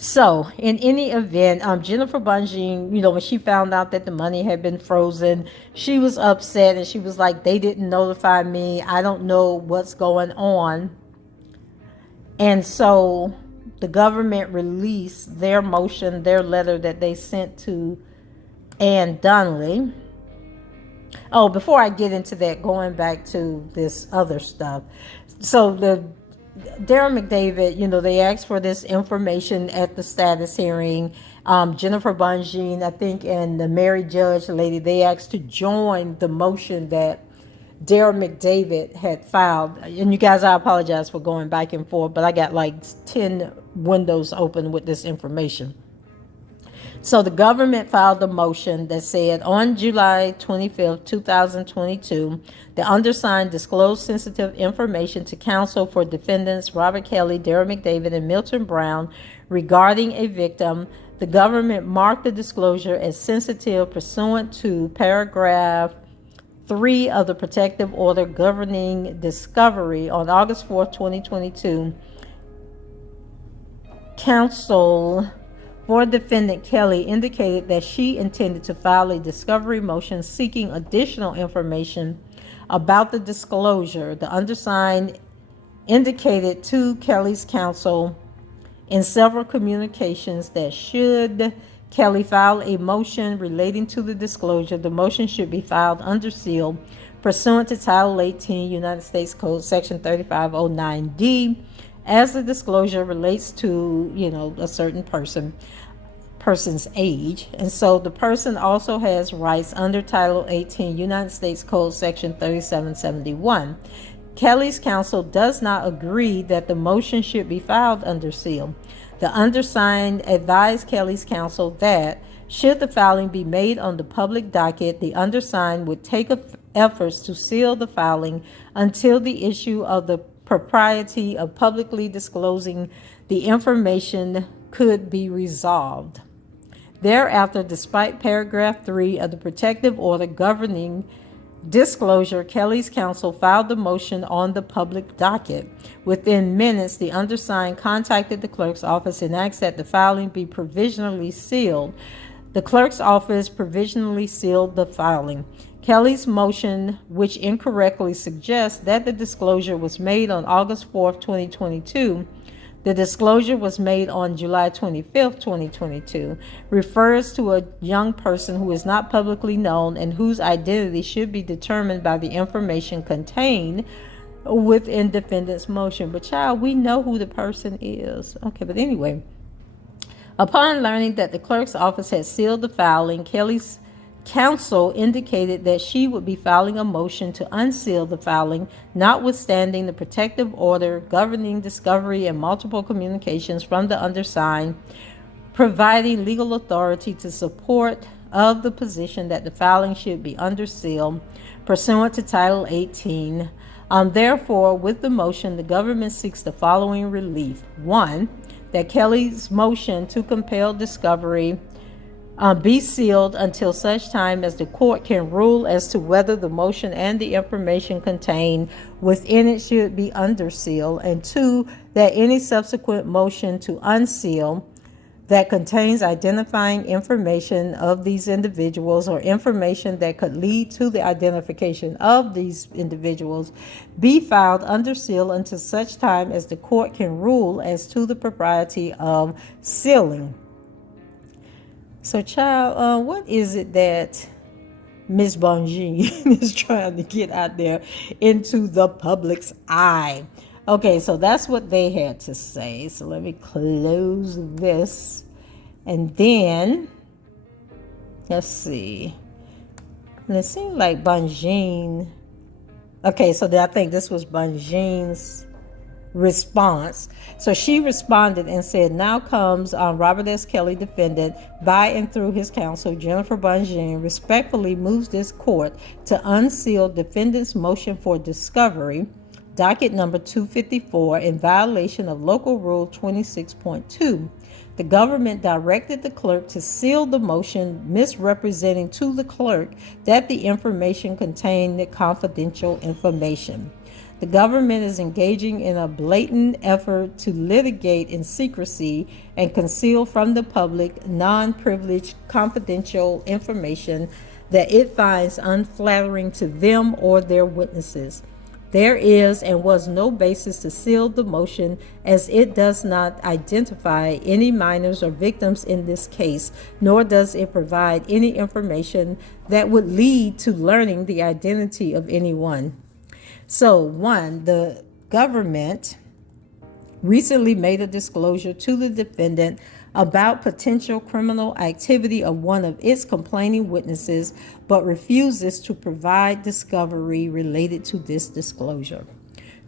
So, in any event, Jennifer Bunjing, when she found out that the money had been frozen, she was upset, and she was like, they didn't notify me. I don't know what's going on. And so the government released their motion, their letter that they sent to Ann Donnelly. Oh, before I get into that, going back to this other stuff. So Darren McDavid, they asked for this information at the status hearing. Jennifer Bunjing, I think, and the married judge lady, they asked to join the motion that Darren McDavid had filed. And you guys, I apologize for going back and forth, but I got like 10 windows open with this information. So the government filed a motion that said, on July 25th, 2022, the undersigned disclosed sensitive information to counsel for defendants Robert Kelly, Darren McDavid, and Milton Brown regarding a victim. The government marked the disclosure as sensitive pursuant to paragraph 3 of the protective order governing discovery. On August 4th, 2022, counsel for defendant Kelly indicated that she intended to file a discovery motion seeking additional information about the disclosure. The undersigned indicated to Kelly's counsel in several communications that should Kelly file a motion relating to the disclosure, the motion should be filed under seal pursuant to Title 18 United States Code Section 3509D, as the disclosure relates to, a certain person's age. And so the person also has rights under Title 18 United States Code Section 3771. Kelly's counsel does not agree that the motion should be filed under seal. The undersigned advised Kelly's counsel that, should the filing be made on the public docket, the undersigned would take efforts to seal the filing until the issue of the propriety of publicly disclosing the information could be resolved. Thereafter, despite paragraph 3 of the protective order governing disclosure, Kelly's counsel filed the motion on the public docket. Within minutes, the undersigned contacted the clerk's office and asked that the filing be provisionally sealed. The clerk's office provisionally sealed the filing. Kelly's motion, which incorrectly suggests that the disclosure was made on August 4th, 2022, the disclosure was made on July 25th, 2022, refers to a young person who is not publicly known and whose identity should be determined by the information contained within defendant's motion. But child, we know who the person is. Okay, but anyway, upon learning that the clerk's office had sealed the filing, Kelly's counsel indicated that she would be filing a motion to unseal the filing, notwithstanding the protective order governing discovery and multiple communications from the undersigned, providing legal authority to support of the position that the filing should be under seal pursuant to Title 18. Therefore, with the motion, the government seeks the following relief. 1, that Kelly's motion to compel discovery be sealed until such time as the court can rule as to whether the motion and the information contained within it should be under seal. And 2, that any subsequent motion to unseal that contains identifying information of these individuals or information that could lead to the identification of these individuals be filed under seal until such time as the court can rule as to the propriety of sealing. So, child, what is it that Ms. Bunjing is trying to get out there into the public's eye? Okay, so that's what they had to say. So let me close this And then, let's see. And it seemed like Bunjean. Okay, so I think this was Bunjean's response. So she responded and said, now comes Robert S. Kelly, defendant, by and through his counsel, Jennifer Bunjean, respectfully moves this court to unseal defendant's motion for discovery, docket number 254, in violation of Local Rule 26.2. The government directed the clerk to seal the motion, misrepresenting to the clerk that the information contained confidential information. The government is engaging in a blatant effort to litigate in secrecy and conceal from the public non-privileged confidential information that it finds unflattering to them or their witnesses. There is and was no basis to seal the motion, as it does not identify any minors or victims in this case, nor does it provide any information that would lead to learning the identity of anyone. So, one, the government recently made a disclosure to the defendant about potential criminal activity of one of its complaining witnesses, but refuses to provide discovery related to this disclosure.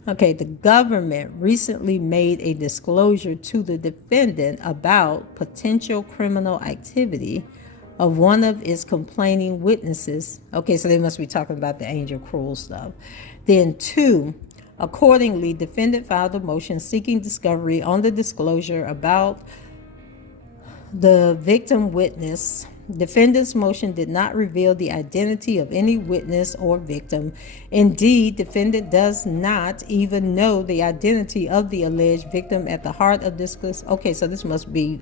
Okay, the government recently made a disclosure to the defendant about potential criminal activity of one of its complaining witnesses. Okay, so they must be talking about the Angel Krull stuff. Then two, accordingly, defendant filed a motion seeking discovery on the disclosure about the victim witness. Defendant's motion did not reveal the identity of any witness or victim. Indeed, defendant does not even know the identity of the alleged victim at the heart of this. Okay, so this must be,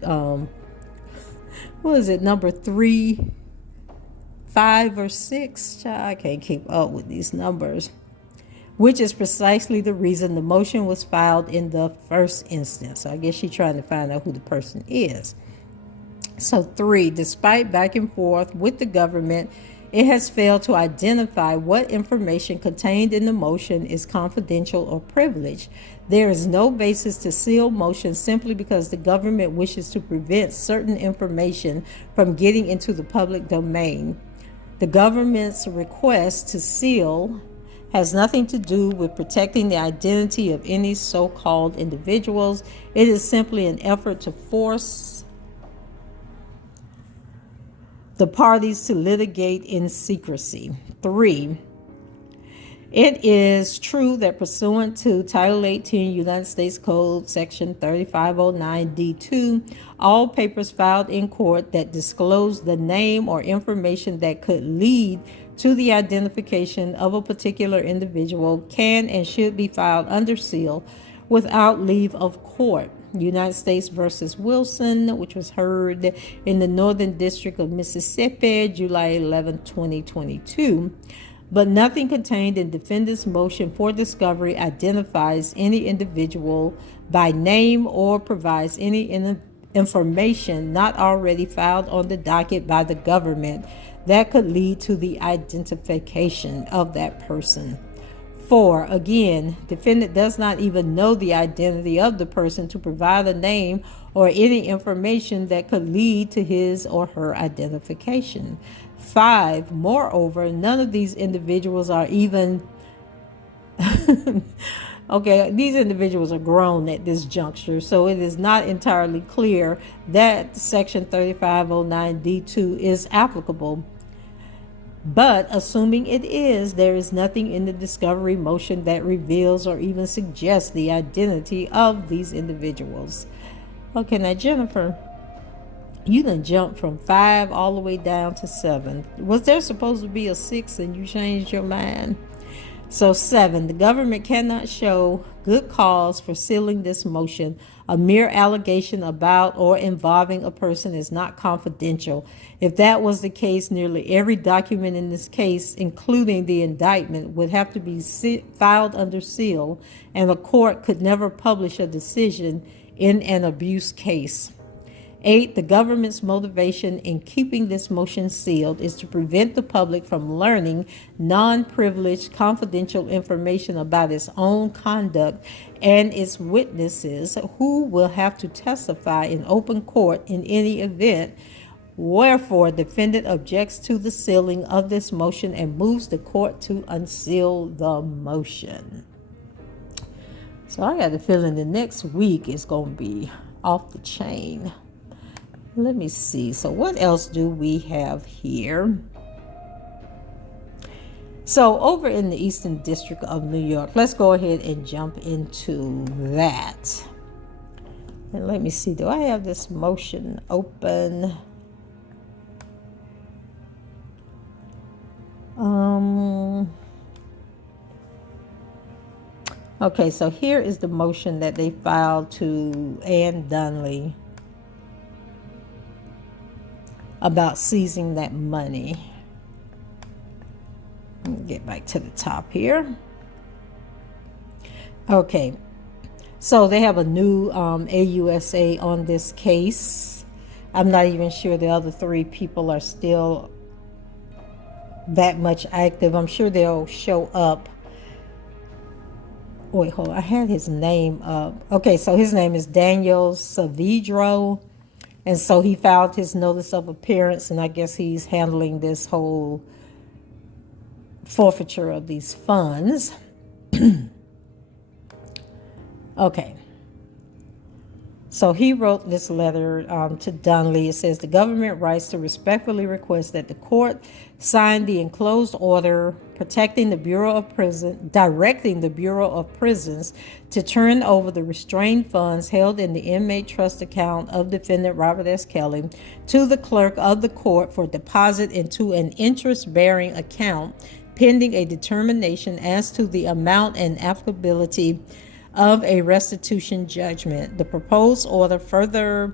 what is it, number 3, 5, or 6? I can't keep up with these numbers. Which is precisely the reason the motion was filed in the first instance. So I guess she's trying to find out who the person is. So 3, despite back and forth with the government, it has failed to identify what information contained in the motion is confidential or privileged. There is no basis to seal motions simply because the government wishes to prevent certain information from getting into the public domain. The government's request to seal has nothing to do with protecting the identity of any so-called individuals. It is simply an effort to force the parties to litigate in secrecy. 3, it is true that pursuant to Title 18 United States Code Section 3509D2, all papers filed in court that disclose the name or information that could lead to the identification of a particular individual can and should be filed under seal without leave of court. United States versus Wilson, which was heard in the Northern District of Mississippi, July 11, 2022. But nothing contained in defendant's motion for discovery identifies any individual by name or provides any information not already filed on the docket by the government that could lead to the identification of that person. 4, again, defendant does not even know the identity of the person to provide a name or any information that could lead to his or her identification. 5, moreover, none of these individuals are even okay, these individuals are grown at this juncture, so it is not entirely clear that Section 3509D2 is applicable. But assuming it is, there is nothing in the discovery motion that reveals or even suggests the identity of these individuals. Okay, now Jennifer, you done jumped from 5 all the way down to 7. Was there supposed to be a 6 and you changed your mind? So 7, the government cannot show good cause for sealing this motion. A mere allegation about or involving a person is not confidential. If that was the case, nearly every document in this case, including the indictment, would have to be filed under seal, and a court could never publish a decision in an abuse case. 8. The government's motivation in keeping this motion sealed is to prevent the public from learning non-privileged confidential information about its own conduct and its witnesses, who will have to testify in open court in any event. Wherefore, defendant objects to the sealing of this motion and moves the court to unseal the motion. So I got the feeling the next week is going to be off the chain. Let me see. So what else do we have here? So over in the Eastern District of New York, let's go ahead and jump into that. And let me see. Do I have this motion open? Okay, so here is the motion that they filed to Ann Dunley about seizing that money. Let me get back to the top here. Okay, so they have a new AUSA on this case. I'm not even sure the other 3 people are still that much active. I'm sure they'll show up. Wait, hold on. I had his name up. Okay, so his name is Daniel Savidro. And so he filed his notice of appearance, and I guess he's handling this whole forfeiture of these funds. Okay. So he wrote this letter to Dunley. It says, the government writes to respectfully request that the court sign the enclosed order directing the Bureau of Prisons to turn over the restrained funds held in the inmate trust account of defendant Robert S. Kelly to the clerk of the court for deposit into an interest-bearing account pending a determination as to the amount and applicability of a restitution judgment. The proposed order further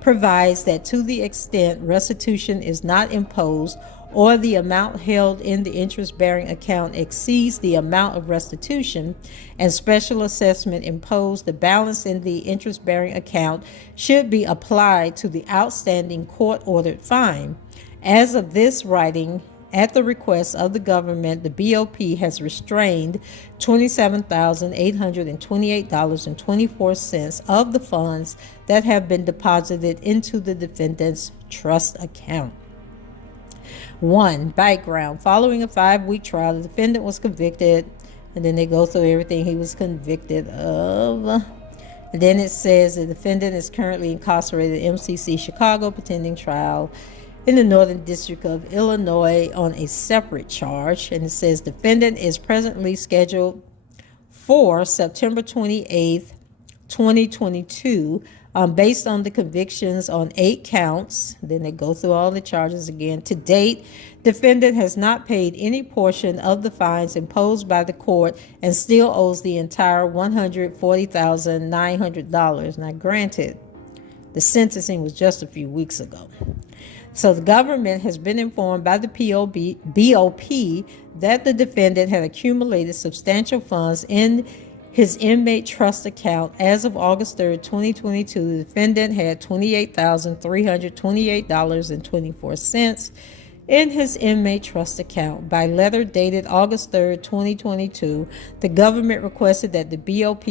provides that to the extent restitution is not imposed or the amount held in the interest-bearing account exceeds the amount of restitution and special assessment imposed, the balance in the interest-bearing account should be applied to the outstanding court-ordered fine. As of this writing, at the request of the government, the BOP has restrained $27,828.24 of the funds that have been deposited into the defendant's trust account. 1. Background. Following a 5-week trial, the defendant was convicted, and then they go through everything he was convicted of. And then it says the defendant is currently incarcerated at MCC Chicago, pending trial in the Northern District of Illinois on a separate charge. And it says defendant is presently scheduled for September 28th, 2022, based on the convictions on 8 counts. Then they go through all the charges again. To date, defendant has not paid any portion of the fines imposed by the court and still owes the entire $140,900. Now, granted, the sentencing was just a few weeks ago. So the government has been informed by the BOP that the defendant had accumulated substantial funds in his inmate trust account. As of August 3rd, 2022, the defendant had $28,328.24 in his inmate trust account. By letter dated August 3rd, 2022, the government requested that the BOP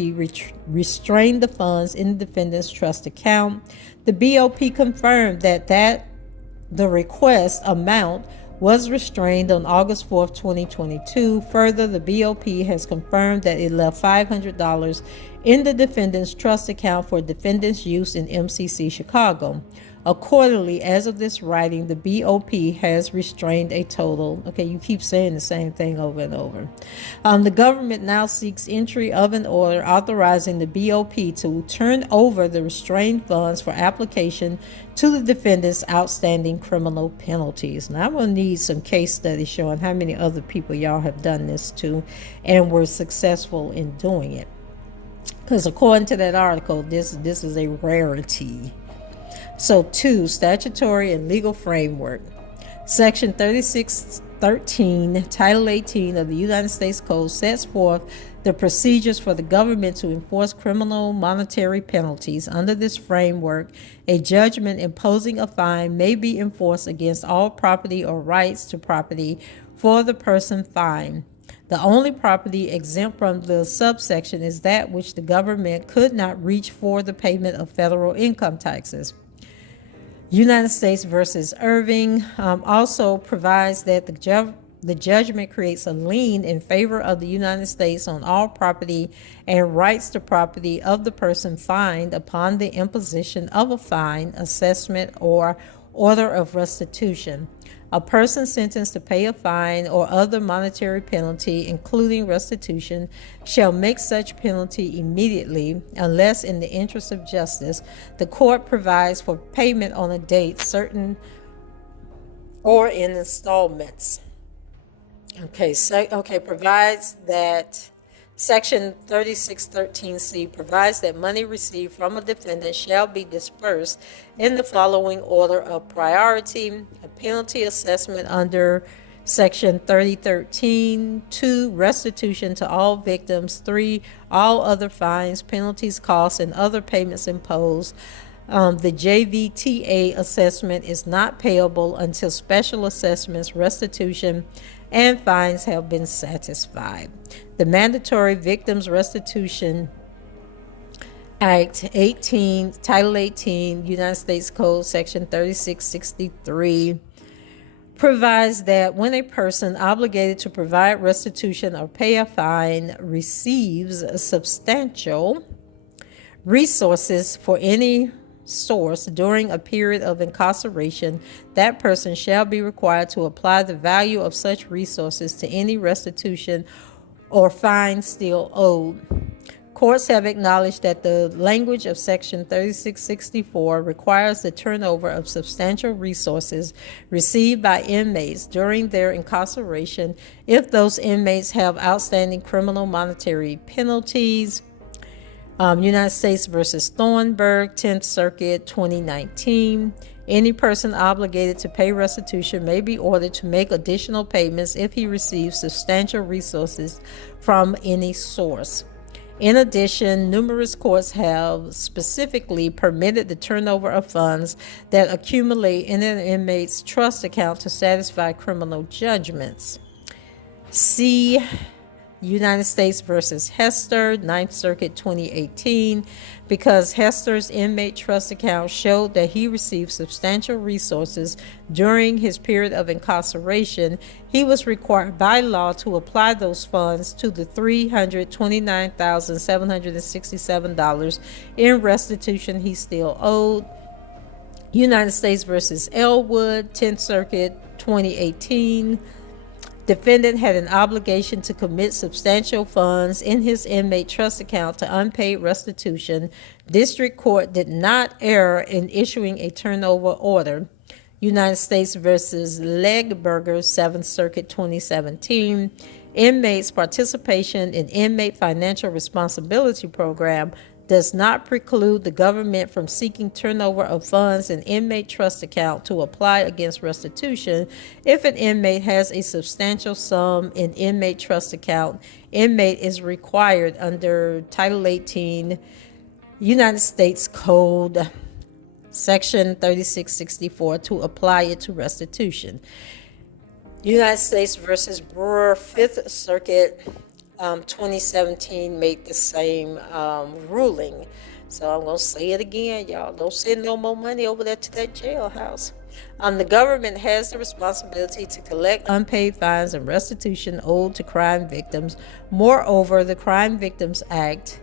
restrain the funds in the defendant's trust account. The BOP confirmed that the request amount was restrained on August 4th, 2022. Further, the BOP has confirmed that it left $500 in the defendant's trust account for defendant's use in MCC Chicago. Accordingly, as of this writing, the BOP has restrained a total. Okay, you keep saying the same thing over and over. The government now seeks entry of an order authorizing the BOP to turn over the restrained funds for application to the defendant's outstanding criminal penalties. Now, I'm going to need some case studies showing how many other people y'all have done this to and were successful in doing it. Because according to that article, this is a rarity. So 2, statutory and legal framework. Section 3613, Title 18 of the United States Code sets forth the procedures for the government to enforce criminal monetary penalties. Under this framework, a judgment imposing a fine may be enforced against all property or rights to property for the person fined. The only property exempt from the subsection is that which the government could not reach for the payment of federal income taxes. United States versus Irving also provides that the judgment creates a lien in favor of the United States on all property and rights to property of the person fined upon the imposition of a fine, assessment, or order of restitution. A person sentenced to pay a fine or other monetary penalty, including restitution, shall make such penalty immediately, unless in the interest of justice, the court provides for payment on a date certain or in installments. Provides that Section 3613C provides that money received from a defendant shall be dispersed in the following order of priority: a penalty assessment under Section 3013, 2, restitution to all victims, 3, all other fines, penalties, costs, and other payments imposed. The JVTA assessment is not payable until special assessments, restitution, and fines have been satisfied. The Mandatory Victims Restitution Act 18, Title 18, United States Code, Section 3663, provides that when a person obligated to provide restitution or pay a fine receives substantial resources for any source during a period of incarceration, that person shall be required to apply the value of such resources to any restitution or fine still owed. Courts have acknowledged that the language of Section 3664 requires the turnover of substantial resources received by inmates during their incarceration if those inmates have outstanding criminal monetary penalties. United States versus Thornburg, 10th Circuit, 2019. Any person obligated to pay restitution may be ordered to make additional payments if he receives substantial resources from any source. In addition, numerous courts have specifically permitted the turnover of funds that accumulate in an inmate's trust account to satisfy criminal judgments. See United States versus Hester, 9th Circuit, 2018. Because Hester's inmate trust account showed that he received substantial resources during his period of incarceration, he was required by law to apply those funds to the $329,767 in restitution he still owed. United States versus Elwood, 10th Circuit, 2018. Defendant had an obligation to commit substantial funds in his inmate trust account to unpaid restitution. District Court did not err in issuing a turnover order. United States versus Legberger, 7th Circuit, 2017. Inmates' participation in Inmate Financial Responsibility Program does not preclude the government from seeking turnover of funds in inmate trust account to apply against restitution if an inmate has a substantial sum in inmate trust account. Inmate is required under Title 18 United States Code Section 3664 to apply it to restitution. United States versus Brewer, 5th Circuit, 2017 made the same ruling. So I'm going to say it again, y'all. Don't send no more money over there to that jailhouse. The government has the responsibility to collect unpaid fines and restitution owed to crime victims. Moreover, the Crime Victims Act.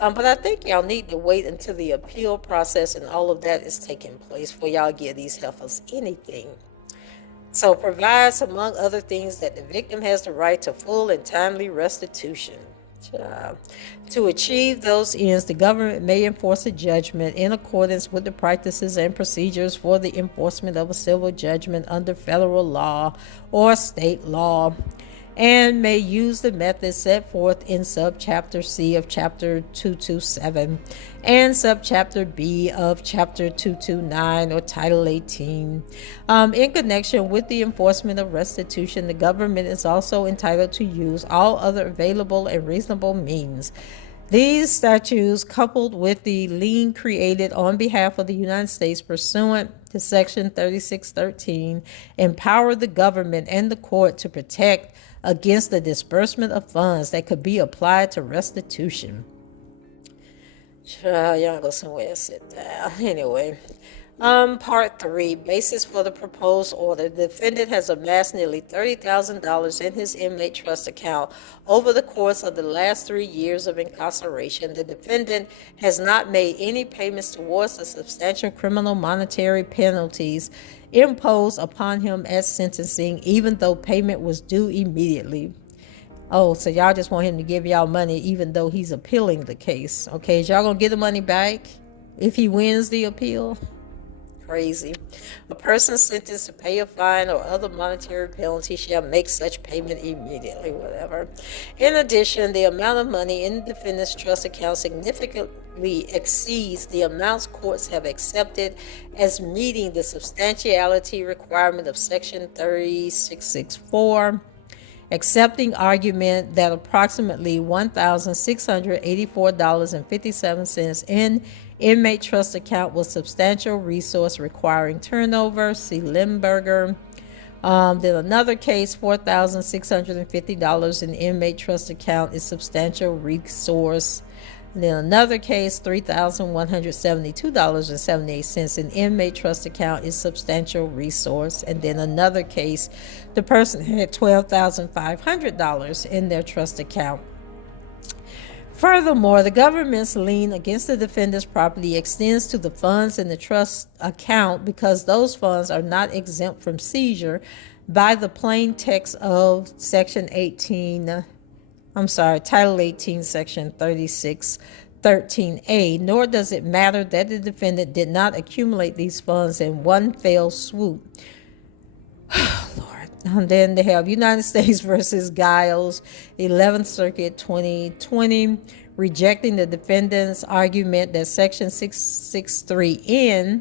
But I think y'all need to wait until the appeal process and all of that is taking place before y'all give these heifers anything. So provides, among other things, that the victim has the right to full and timely restitution. To achieve those ends, the government may enforce a judgment in accordance with the practices and procedures for the enforcement of a civil judgment under federal law or state law. and may use the method set forth in subchapter C of chapter 227 and subchapter B of chapter 229 or title 18. In connection with the enforcement of restitution, the government is also entitled to use all other available and reasonable means. These statutes, coupled with the lien created on behalf of the United States pursuant to Section 3613, empower the government and the court to protect against the disbursement of funds that could be applied to restitution. Y'all go somewhere and sit down. Anyway. Part 3, basis for the proposed order. The defendant has amassed nearly $30,000 in his inmate trust account over the course of the last 3 years of incarceration. The defendant has not made any payments towards the substantial criminal monetary penalties imposed upon him at sentencing, even though payment was due immediately. Oh, so y'all just want him to give y'all money even though he's appealing the case. Okay, is y'all gonna get the money back if he wins the appeal? Crazy. A person sentenced to pay a fine or other monetary penalty shall make such payment immediately, whatever. In addition, the amount of money in the defendant's trust account significantly exceeds the amounts courts have accepted as meeting the substantiality requirement of Section 3664. Accepting argument that approximately $1,684.57 in inmate trust account was substantial resource requiring turnover. See Limburger. Then another case, $4,650 in inmate trust account is substantial resource. And then another case, $3,172.78 in inmate trust account is substantial resource. And then another case, the person had $12,500 in their trust account. Furthermore, the government's lien against the defendant's property extends to the funds in the trust account because those funds are not exempt from seizure by the plain text of Title 18, Section 3613A, nor does it matter that the defendant did not accumulate these funds in one fell swoop. Lord. And then they have United States versus Giles, 11th Circuit, 2020, rejecting the defendant's argument that Section 663N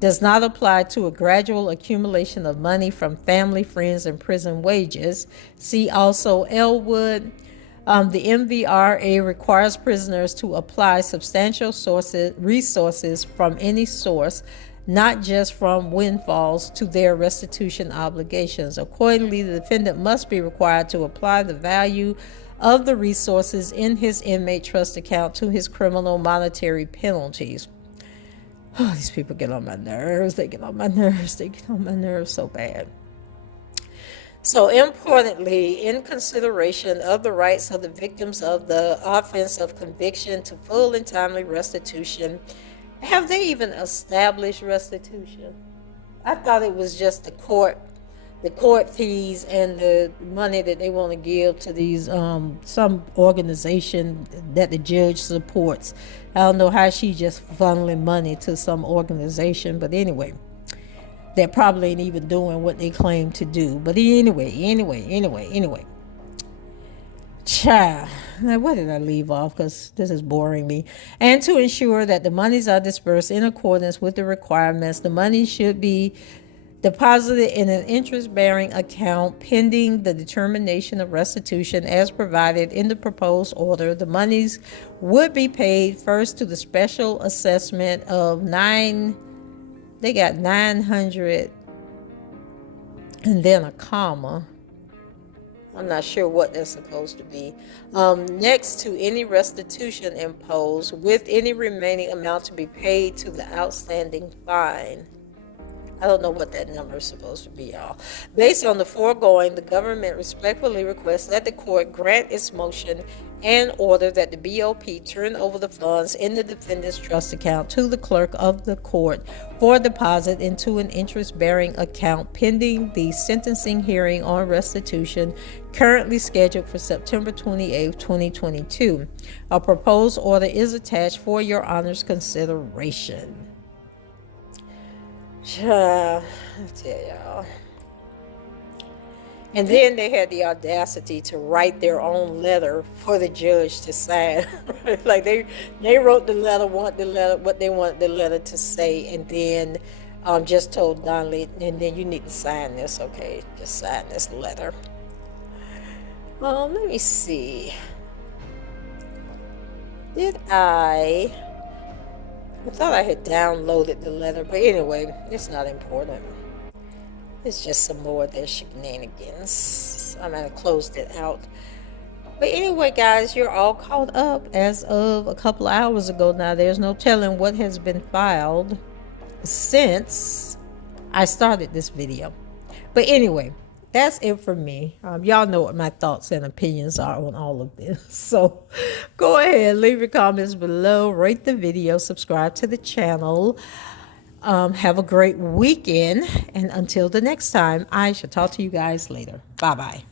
does not apply to a gradual accumulation of money from family, friends, and prison wages. See also Elwood. The MVRA requires prisoners to apply substantial resources from any source, not just from windfalls, to their restitution obligations. Accordingly, the defendant must be required to apply the value of the resources in his inmate trust account to his criminal monetary penalties. Oh, these people get on my nerves. They get on my nerves. They get on my nerves so bad. So importantly, in consideration of the rights of the victims of the offense of conviction to full and timely restitution, have they even established restitution? I thought it was just the court fees and the money that they want to give to these some organization that the judge supports. I don't know how she just funneling money to some organization, but anyway, they probably ain't even doing what they claim to do. But anyway. Child, now where did I leave off? Because this is boring me. And to ensure that the monies are dispersed in accordance with the requirements, the money should be deposited in an interest-bearing account pending the determination of restitution as provided in the proposed order. The monies would be paid first to the special assessment of they got 900 and then a comma. I'm not sure what that's supposed to be. Next to any restitution imposed, with any remaining amount to be paid to the outstanding fine. I don't know what that number is supposed to be, y'all. Based on the foregoing, the government respectfully requests that the court grant its motion and order that the BOP turn over the funds in the defendant's trust account to the clerk of the court for deposit into an interest-bearing account pending the sentencing hearing on restitution currently scheduled for September 28, 2022. A proposed order is attached for your honor's consideration. I tell y'all. And then they had the audacity to write their own letter for the judge to sign. Like they wrote the letter, what they wanted the letter to say, and then just told Donnelly, and then you need to sign this, okay? Just sign this letter. Let me see. I thought I had downloaded the letter, but anyway, it's not important. It's just some more of their shenanigans. I might have closed it out. But anyway, guys, you're all caught up as of a couple of hours ago now. There's no telling what has been filed since I started this video. But anyway, that's it for me. Y'all know what my thoughts and opinions are on all of this. So go ahead, leave your comments below, rate the video, subscribe to the channel. Have a great weekend. And until the next time, I shall talk to you guys later. Bye-bye.